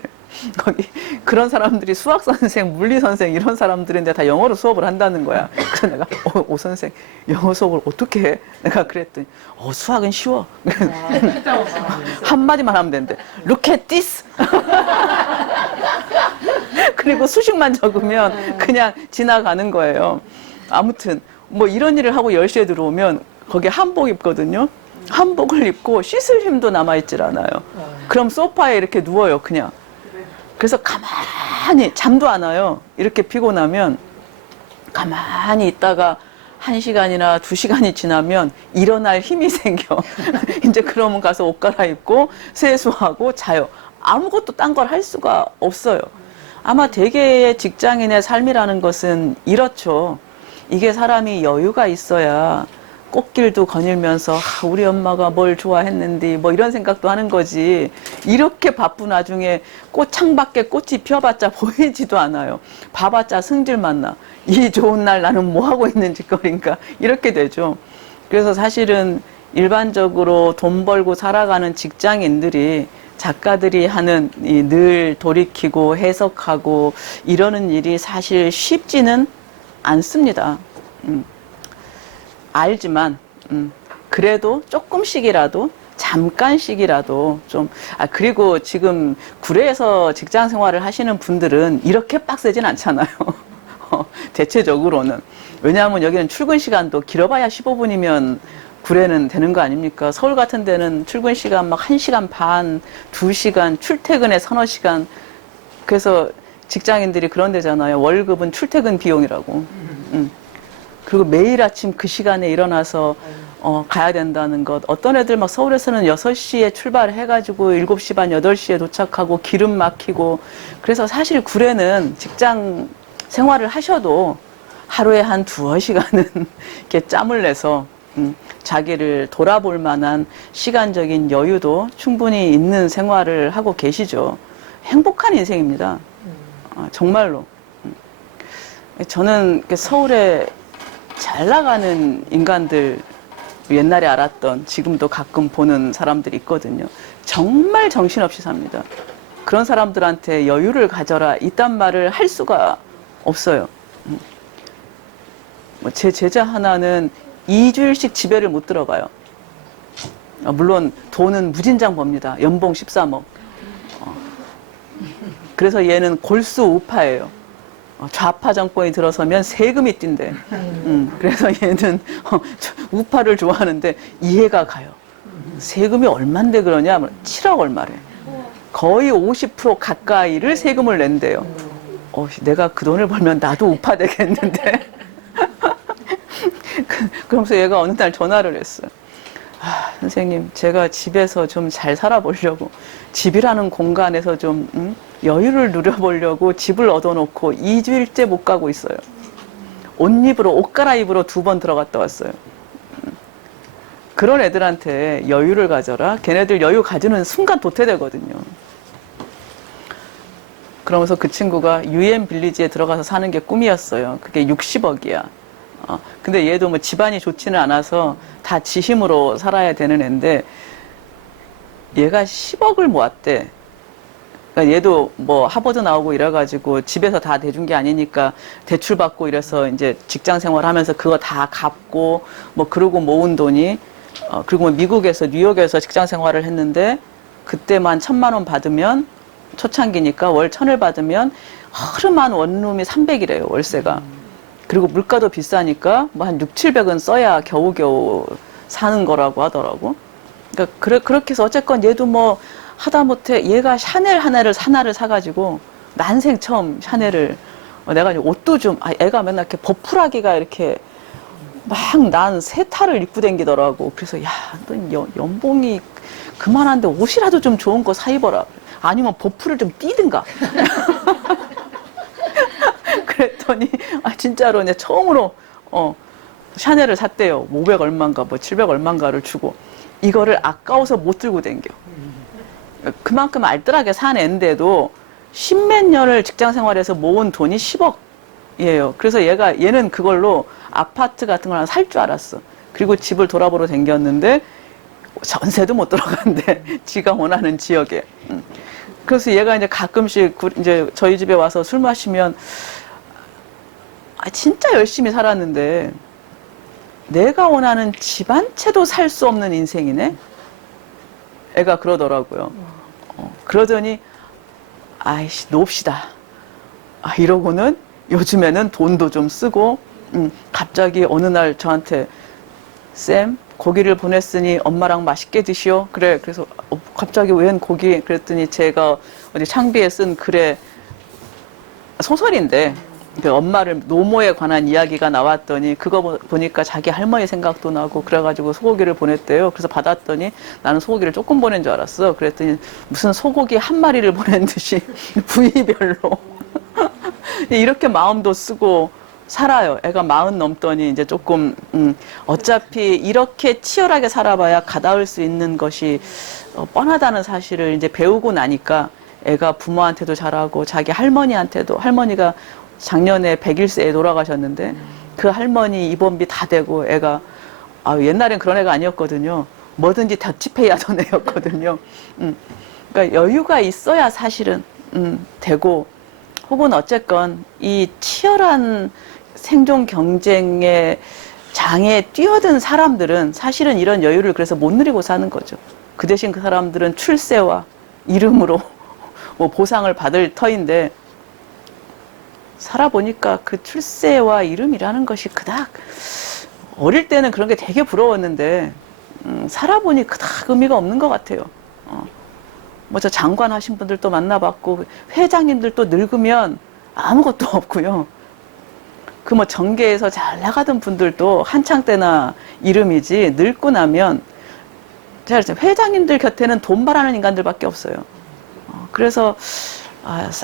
거기 그런 사람들이 수학 선생, 물리 선생 이런 사람들인데 다 영어로 수업을 한다는 거야. 그래서 내가 오 선생 영어 수업을 어떻게 해? 내가 그랬더니 수학은 쉬워. 한마디만 하면 된대. Look at this. 그리고 수식만 적으면 그냥 지나가는 거예요. 아무튼 뭐 이런 일을 하고 10시에 들어오면 거기에 한복 입거든요. 한복을 입고 씻을 힘도 남아있질 않아요. 그럼 소파에 이렇게 누워요, 그냥. 그래서 가만히 잠도 안 와요. 이렇게 피곤하면 가만히 있다가 1시간이나 2시간이 지나면 일어날 힘이 생겨. 이제 그러면 가서 옷 갈아입고 세수하고 자요. 아무것도 딴 걸 할 수가 없어요. 아마 대개의 직장인의 삶이라는 것은 이렇죠. 이게 사람이 여유가 있어야 꽃길도 거닐면서 우리 엄마가 뭘 좋아했는데 뭐 이런 생각도 하는 거지. 이렇게 바쁜 와중에 꽃창밖에 꽃이 피어봤자 보이지도 않아요. 봐봤자 승질만 나. 이 좋은 날 나는 뭐 하고 있는 짓거리인가 이렇게 되죠. 그래서 사실은 일반적으로 돈 벌고 살아가는 직장인들이 작가들이 하는 이 늘 돌이키고 해석하고 이러는 일이 사실 쉽지는 않습니다. 알지만 그래도 조금씩이라도 잠깐씩이라도 좀 그리고 지금 구례에서 직장 생활을 하시는 분들은 이렇게 빡세진 않잖아요. 대체적으로는. 왜냐하면 여기는 출근 시간도 길어봐야 15분이면 구례는 되는 거 아닙니까? 서울 같은 데는 출근 시간 막 1시간 반, 2시간, 출퇴근에 서너 시간. 그래서 직장인들이 그런 데잖아요. 월급은 출퇴근 비용이라고. 그리고 매일 아침 그 시간에 일어나서 가야 된다는 것. 어떤 애들 막 서울에서는 6시에 출발해가지고 7시 반, 8시에 도착하고 기름 막히고. 그래서 사실 구례는 직장 생활을 하셔도 하루에 한 2시간은 이렇게 짬을 내서 자기를 돌아볼 만한 시간적인 여유도 충분히 있는 생활을 하고 계시죠. 행복한 인생입니다. 정말로. 저는 서울에 잘 나가는 인간들 옛날에 알았던 지금도 가끔 보는 사람들이 있거든요. 정말 정신없이 삽니다. 그런 사람들한테 여유를 가져라 이딴 말을 할 수가 없어요. 제 제자 하나는 2주일씩 집에를 못 들어가요. 물론 돈은 무진장 법니다. 연봉 13억. 그래서 얘는 골수 우파예요. 좌파 정권이 들어서면 세금이 뛴대. 그래서 얘는 우파를 좋아하는데 이해가 가요. 세금이 얼만데 그러냐? 7억 얼마래. 거의 50% 가까이를 세금을 낸대요. 내가 그 돈을 벌면 나도 우파 되겠는데. 그러면서 얘가 어느 날 전화를 했어요. 선생님, 제가 집에서 좀 잘 살아보려고 집이라는 공간에서 좀 여유를 누려보려고 집을 얻어놓고 2주일째 못 가고 있어요. 옷 갈아입으러 2번 들어갔다 왔어요. 그런 애들한테 여유를 가져라. 걔네들 여유 가지는 순간 도태되거든요. 그러면서 그 친구가 유엔 빌리지에 들어가서 사는 게 꿈이었어요. 그게 60억이야. 근데 얘도 뭐 집안이 좋지는 않아서 다 지 힘으로 살아야 되는 애인데 얘가 10억을 모았대. 그러니까 얘도 뭐 하버드 나오고 이래가지고 집에서 다 대준 게 아니니까 대출 받고 이래서 이제 직장 생활하면서 그거 다 갚고 뭐 그러고 모은 돈이 그리고 뭐 미국에서 뉴욕에서 직장 생활을 했는데 그때만 1,000만 원 받으면 초창기니까 월 1,000을 받으면 허름한 원룸이 300이래요 월세가. 그리고 물가도 비싸니까 뭐 한 600~700은 써야 겨우겨우 사는 거라고 하더라고. 그러니까 그렇게 해서 어쨌건 얘도 뭐 하다못해 얘가 샤넬 하나를 사가지고 난생 처음 샤넬을 내가 이제 옷도 좀, 애가 맨날 이렇게 버풀하기가 이렇게 막 난 세타를 입고 댕기더라고. 그래서 야, 너 연봉이 그만한데 옷이라도 좀 좋은 거 사 입어라. 아니면 버풀을 좀 띄든가. 그랬더니 진짜로 이제 처음으로 샤넬을 샀대요. 500 얼마인가 뭐 700 얼마인가를 주고 이거를 아까워서 못 들고 댕겨. 그만큼 알뜰하게 산 애인데도 십몇 년을 직장 생활에서 모은 돈이 10억이에요. 그래서 얘는 그걸로 아파트 같은 걸 살 줄 알았어. 그리고 집을 돌아보러 댕겼는데 전세도 못 들어간대. 지가 원하는 지역에. 그래서 얘가 이제 가끔씩 이제 저희 집에 와서 술 마시면 진짜 열심히 살았는데 내가 원하는 집 한 채도 살 수 없는 인생이네. 애가 그러더라고요. 그러더니 아이씨 놉시다. 이러고는 요즘에는 돈도 좀 쓰고 갑자기 어느 날 저한테 쌤 고기를 보냈으니 엄마랑 맛있게 드시오. 그래. 그래서 갑자기 웬 고기? 그랬더니 제가 어디 창비에 쓴 글에 소설인데 그 엄마를 노모에 관한 이야기가 나왔더니 그거 보니까 자기 할머니 생각도 나고 그래가지고 소고기를 보냈대요. 그래서 받았더니 나는 소고기를 조금 보낸 줄 알았어. 그랬더니 무슨 소고기 한 마리를 보낸 듯이 부위별로 이렇게 마음도 쓰고 살아요. 애가 40 넘더니 이제 조금 어차피 이렇게 치열하게 살아봐야 가다울 수 있는 것이 뻔하다는 사실을 이제 배우고 나니까 애가 부모한테도 잘하고 자기 할머니한테도 할머니가 작년에 101세에 돌아가셨는데 그 할머니 입원비 다 되고 애가 옛날엔 그런 애가 아니었거든요. 뭐든지 더치페이 하던 애였거든요. 그러니까 여유가 있어야 사실은 되고 혹은 어쨌건 이 치열한 생존 경쟁의 장에 뛰어든 사람들은 사실은 이런 여유를 그래서 못 누리고 사는 거죠. 그 대신 그 사람들은 출세와 이름으로 뭐 보상을 받을 터인데 살아보니까 그 출세와 이름이라는 것이 그닥 어릴 때는 그런 게 되게 부러웠는데 살아보니 그닥 의미가 없는 것 같아요. 뭐 저 장관 하신 분들도 만나봤고 회장님들도 늙으면 아무것도 없고요. 그 뭐 정계에서 잘 나가던 분들도 한창 때나 이름이지 늙고 나면 제가 회장님들 곁에는 돈 바라는 인간들밖에 없어요. 그래서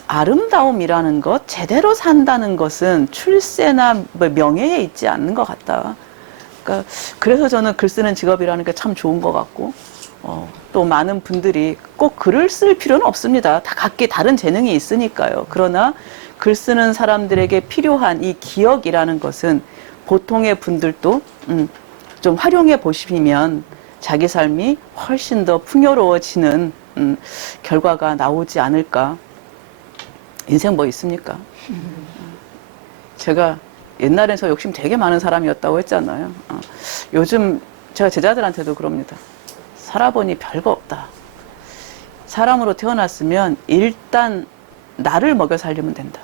아름다움이라는 것, 제대로 산다는 것은 출세나 뭐 명예에 있지 않는 것 같다. 그러니까 그래서 저는 글 쓰는 직업이라는 게 참 좋은 것 같고 또 많은 분들이 꼭 글을 쓸 필요는 없습니다. 다 각기 다른 재능이 있으니까요. 그러나 글 쓰는 사람들에게 필요한 이 기억이라는 것은 보통의 분들도 좀 활용해 보시면 자기 삶이 훨씬 더 풍요로워지는 결과가 나오지 않을까. 인생 뭐 있습니까? 제가 옛날엔 저 욕심 되게 많은 사람이었다고 했잖아요. 요즘 제가 제자들한테도 그럽니다. 살아보니 별거 없다. 사람으로 태어났으면 일단 나를 먹여 살리면 된다.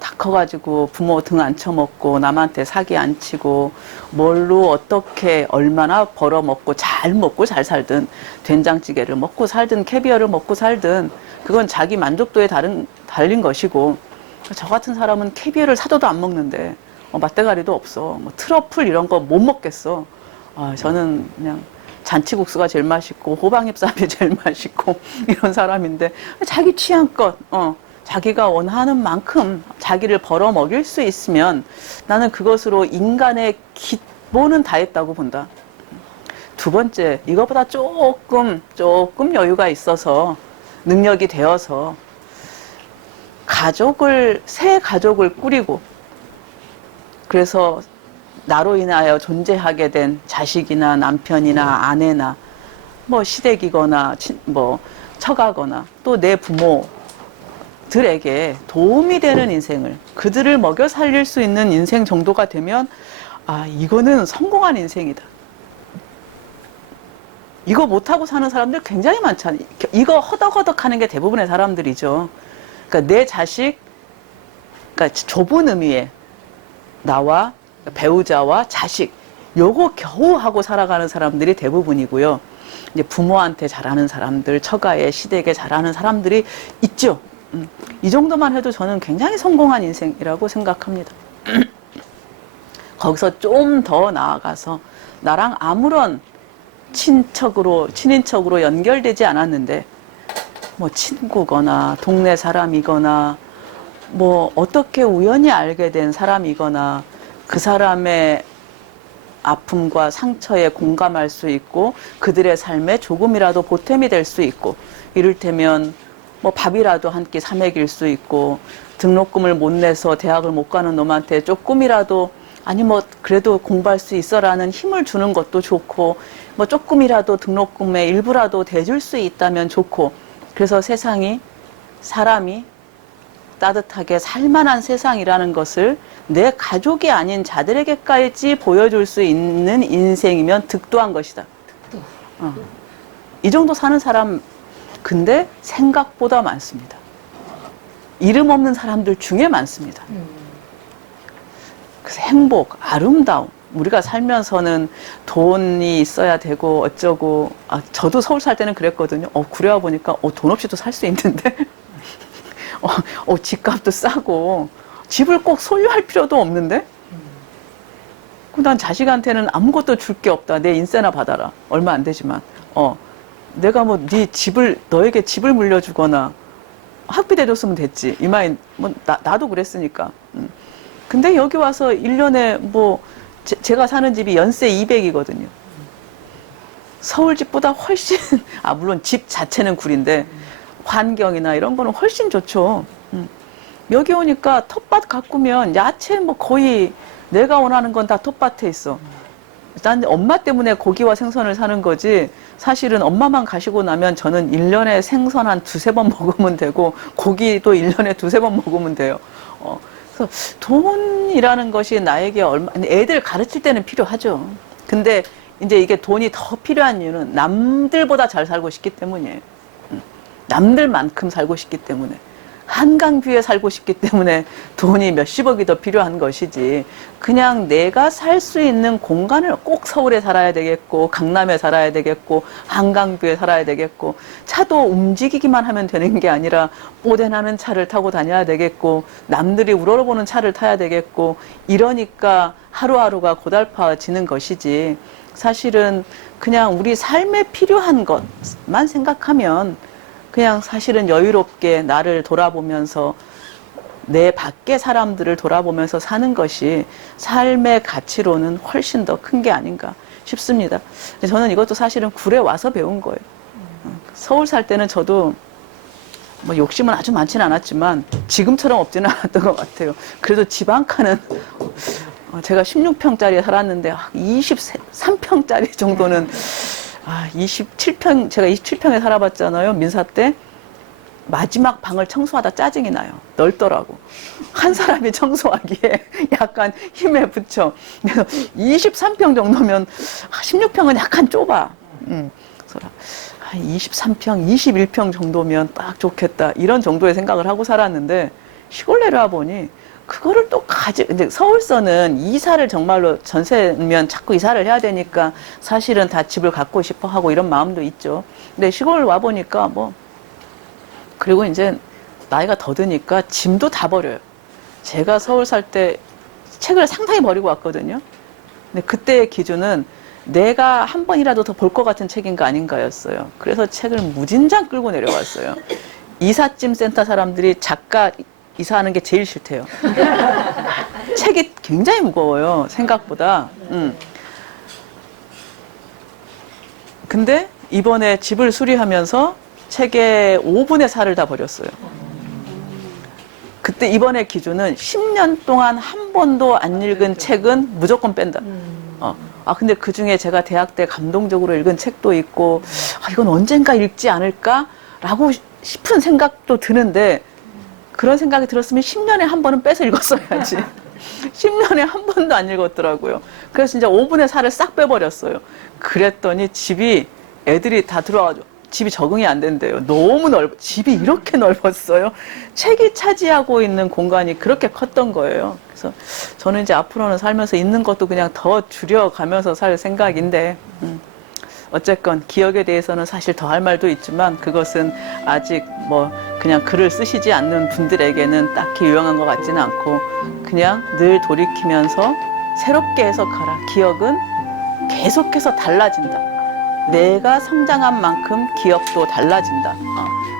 다 커가지고 부모 등 안 쳐먹고 남한테 사기 안 치고 뭘로 어떻게 얼마나 벌어먹고 잘 살든 된장찌개를 먹고 살든 캐비어를 먹고 살든 그건 자기 만족도에 달린 것이고 저 같은 사람은 캐비어를 사줘도 안 먹는데 맛대가리도 없어. 뭐 트러플 이런 거 못 먹겠어. 저는 그냥 잔치국수가 제일 맛있고 호박잎쌈이 제일 맛있고 이런 사람인데 자기 취향껏 자기가 원하는 만큼 자기를 벌어먹일 수 있으면 나는 그것으로 인간의 기본은 다 했다고 본다. 두 번째, 이거보다 조금 여유가 있어서 능력이 되어서 새 가족을 꾸리고 그래서 나로 인하여 존재하게 된 자식이나 남편이나 아내나 뭐 시댁이거나 뭐 처가거나 또 내 부모들에게 도움이 되는 인생을 그들을 먹여 살릴 수 있는 인생 정도가 되면 이거는 성공한 인생이다. 이거 못하고 사는 사람들 굉장히 많잖아요. 이거 허덕허덕 하는 게 대부분의 사람들이죠. 그러니까 내 자식, 그러니까 좁은 의미의 나와 배우자와 자식, 요거 겨우 하고 살아가는 사람들이 대부분이고요. 이제 부모한테 잘하는 사람들, 처가에 시댁에 잘하는 사람들이 있죠. 이 정도만 해도 저는 굉장히 성공한 인생이라고 생각합니다. 거기서 좀 더 나아가서 나랑 아무런 친인척으로 연결되지 않았는데, 뭐 친구거나 동네 사람이거나 뭐 어떻게 우연히 알게 된 사람이거나 그 사람의 아픔과 상처에 공감할 수 있고 그들의 삶에 조금이라도 보탬이 될 수 있고, 이를테면 뭐 밥이라도 한 끼 사 먹일 수 있고, 등록금을 못 내서 대학을 못 가는 놈한테 조금이라도, 아니 뭐 그래도 공부할 수 있어라는 힘을 주는 것도 좋고, 뭐 조금이라도 등록금의 일부라도 대줄 수 있다면 좋고, 그래서 사람이 따뜻하게 살만한 세상이라는 것을 내 가족이 아닌 자들에게까지 보여줄 수 있는 인생이면 득도한 것이다. 이 정도 사는 사람 근데 생각보다 많습니다. 이름 없는 사람들 중에 많습니다. 그래서 행복, 아름다움, 우리가 살면서는 돈이 있어야 되고 어쩌고, 저도 서울 살 때는 그랬거든요. 그래와 보니까 돈 없이도 살 수 있는데 집값도 싸고 집을 꼭 소유할 필요도 없는데, 난 자식한테는 아무것도 줄 게 없다. 내 인세나 받아라. 얼마 안 되지만 내가 뭐 너에게 집을 물려주거나 학비 대줬으면 됐지. 이 마인 뭐 나도 그랬으니까. 근데 여기 와서 1년에 뭐 제가 사는 집이 연세 200이거든요. 서울 집보다 훨씬, 물론 집 자체는 구린데 환경이나 이런 거는 훨씬 좋죠. 여기 오니까 텃밭 가꾸면 야채 뭐 거의 내가 원하는 건 다 텃밭에 있어. 난 엄마 때문에 고기와 생선을 사는 거지, 사실은 엄마만 가시고 나면 저는 1년에 생선 한 2-3번 먹으면 되고 고기도 1년에 2-3번 먹으면 돼요. 그래서 돈이라는 것이 나에게 애들 가르칠 때는 필요하죠. 근데 이제 이게 돈이 더 필요한 이유는 남들보다 잘 살고 싶기 때문이에요. 남들만큼 살고 싶기 때문에, 한강뷰에 살고 싶기 때문에 돈이 몇십억이 더 필요한 것이지, 그냥 내가 살 수 있는 공간을 꼭 서울에 살아야 되겠고 강남에 살아야 되겠고 한강뷰에 살아야 되겠고, 차도 움직이기만 하면 되는 게 아니라 뽀대나는 차를 타고 다녀야 되겠고 남들이 우러러보는 차를 타야 되겠고, 이러니까 하루하루가 고달파지는 것이지, 사실은 그냥 우리 삶에 필요한 것만 생각하면 그냥 사실은 여유롭게 나를 돌아보면서 내 밖의 사람들을 돌아보면서 사는 것이 삶의 가치로는 훨씬 더 큰 게 아닌가 싶습니다. 저는 이것도 사실은 굴에 와서 배운 거예요. 서울 살 때는 저도 뭐 욕심은 아주 많지는 않았지만 지금처럼 없지는 않았던 것 같아요. 그래도 집 한 칸은 제가 16평짜리에 살았는데 23평짜리 정도는 27평, 제가 27평에 살아봤잖아요. 민사 때. 마지막 방을 청소하다 짜증이 나요. 넓더라고. 한 사람이 청소하기에 약간 힘에 붙여. 그래서 23평 정도면 16평은 약간 좁아. 그래서 23평, 21평 정도면 딱 좋겠다. 이런 정도의 생각을 하고 살았는데, 시골 내려와 보니 그거를 또 근데 서울서는 이사를 정말로 전세면 자꾸 이사를 해야 되니까 사실은 다 집을 갖고 싶어 하고 이런 마음도 있죠. 근데 시골 와 보니까 그리고 이제 나이가 더 드니까 짐도 다 버려요. 제가 서울 살 때 책을 상당히 버리고 왔거든요. 근데 그때의 기준은 내가 한 번이라도 더 볼 것 같은 책인가 아닌가였어요. 그래서 책을 무진장 끌고 내려왔어요. 이삿짐 센터 사람들이 작가 이사하는 게 제일 싫대요. 책이 굉장히 무거워요, 생각보다. 근데 이번에 집을 수리하면서 책의 5분의 4를 다 버렸어요. 그때 이번에 기준은 10년 동안 한 번도 안 읽은 책은 무조건 뺀다. 근데 그 중에 제가 대학 때 감동적으로 읽은 책도 있고, 이건 언젠가 읽지 않을까라고 싶은 생각도 드는데, 그런 생각이 들었으면 10년에 한 번은 빼서 읽었어야지. 10년에 한 번도 안 읽었더라고요. 그래서 진짜 5분의 4를 싹 빼버렸어요. 그랬더니 애들이 다 들어와가지고 집이 적응이 안 된대요. 너무 집이 이렇게 넓었어요. 책이 차지하고 있는 공간이 그렇게 컸던 거예요. 그래서 저는 이제 앞으로는 살면서 있는 것도 그냥 더 줄여가면서 살 생각인데, 어쨌건 기억에 대해서는 사실 더 할 말도 있지만 그것은 아직 그냥 그냥 글을 쓰시지 않는 분들에게는 딱히 유용한 것 같지는 않고 그냥 늘 돌이키면서 새롭게 해석하라. 기억은 계속해서 달라진다. 내가 성장한 만큼 기억도 달라진다.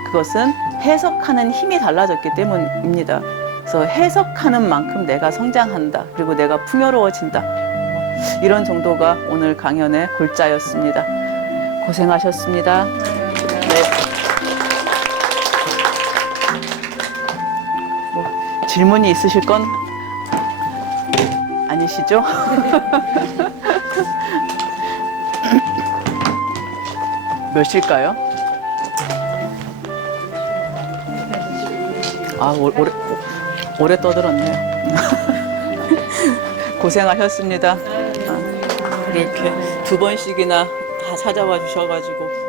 그것은 해석하는 힘이 달라졌기 때문입니다. 그래서 해석하는 만큼 내가 성장한다. 그리고 내가 풍요로워진다. 이런 정도가 오늘 강연의 골자였습니다. 고생하셨습니다. 네. 질문이 있으실 건 아니시죠? 몇일까요? 아, 오래 떠들었네요. 고생하셨습니다. 이렇게 2번씩이나 다 찾아와 주셔가지고.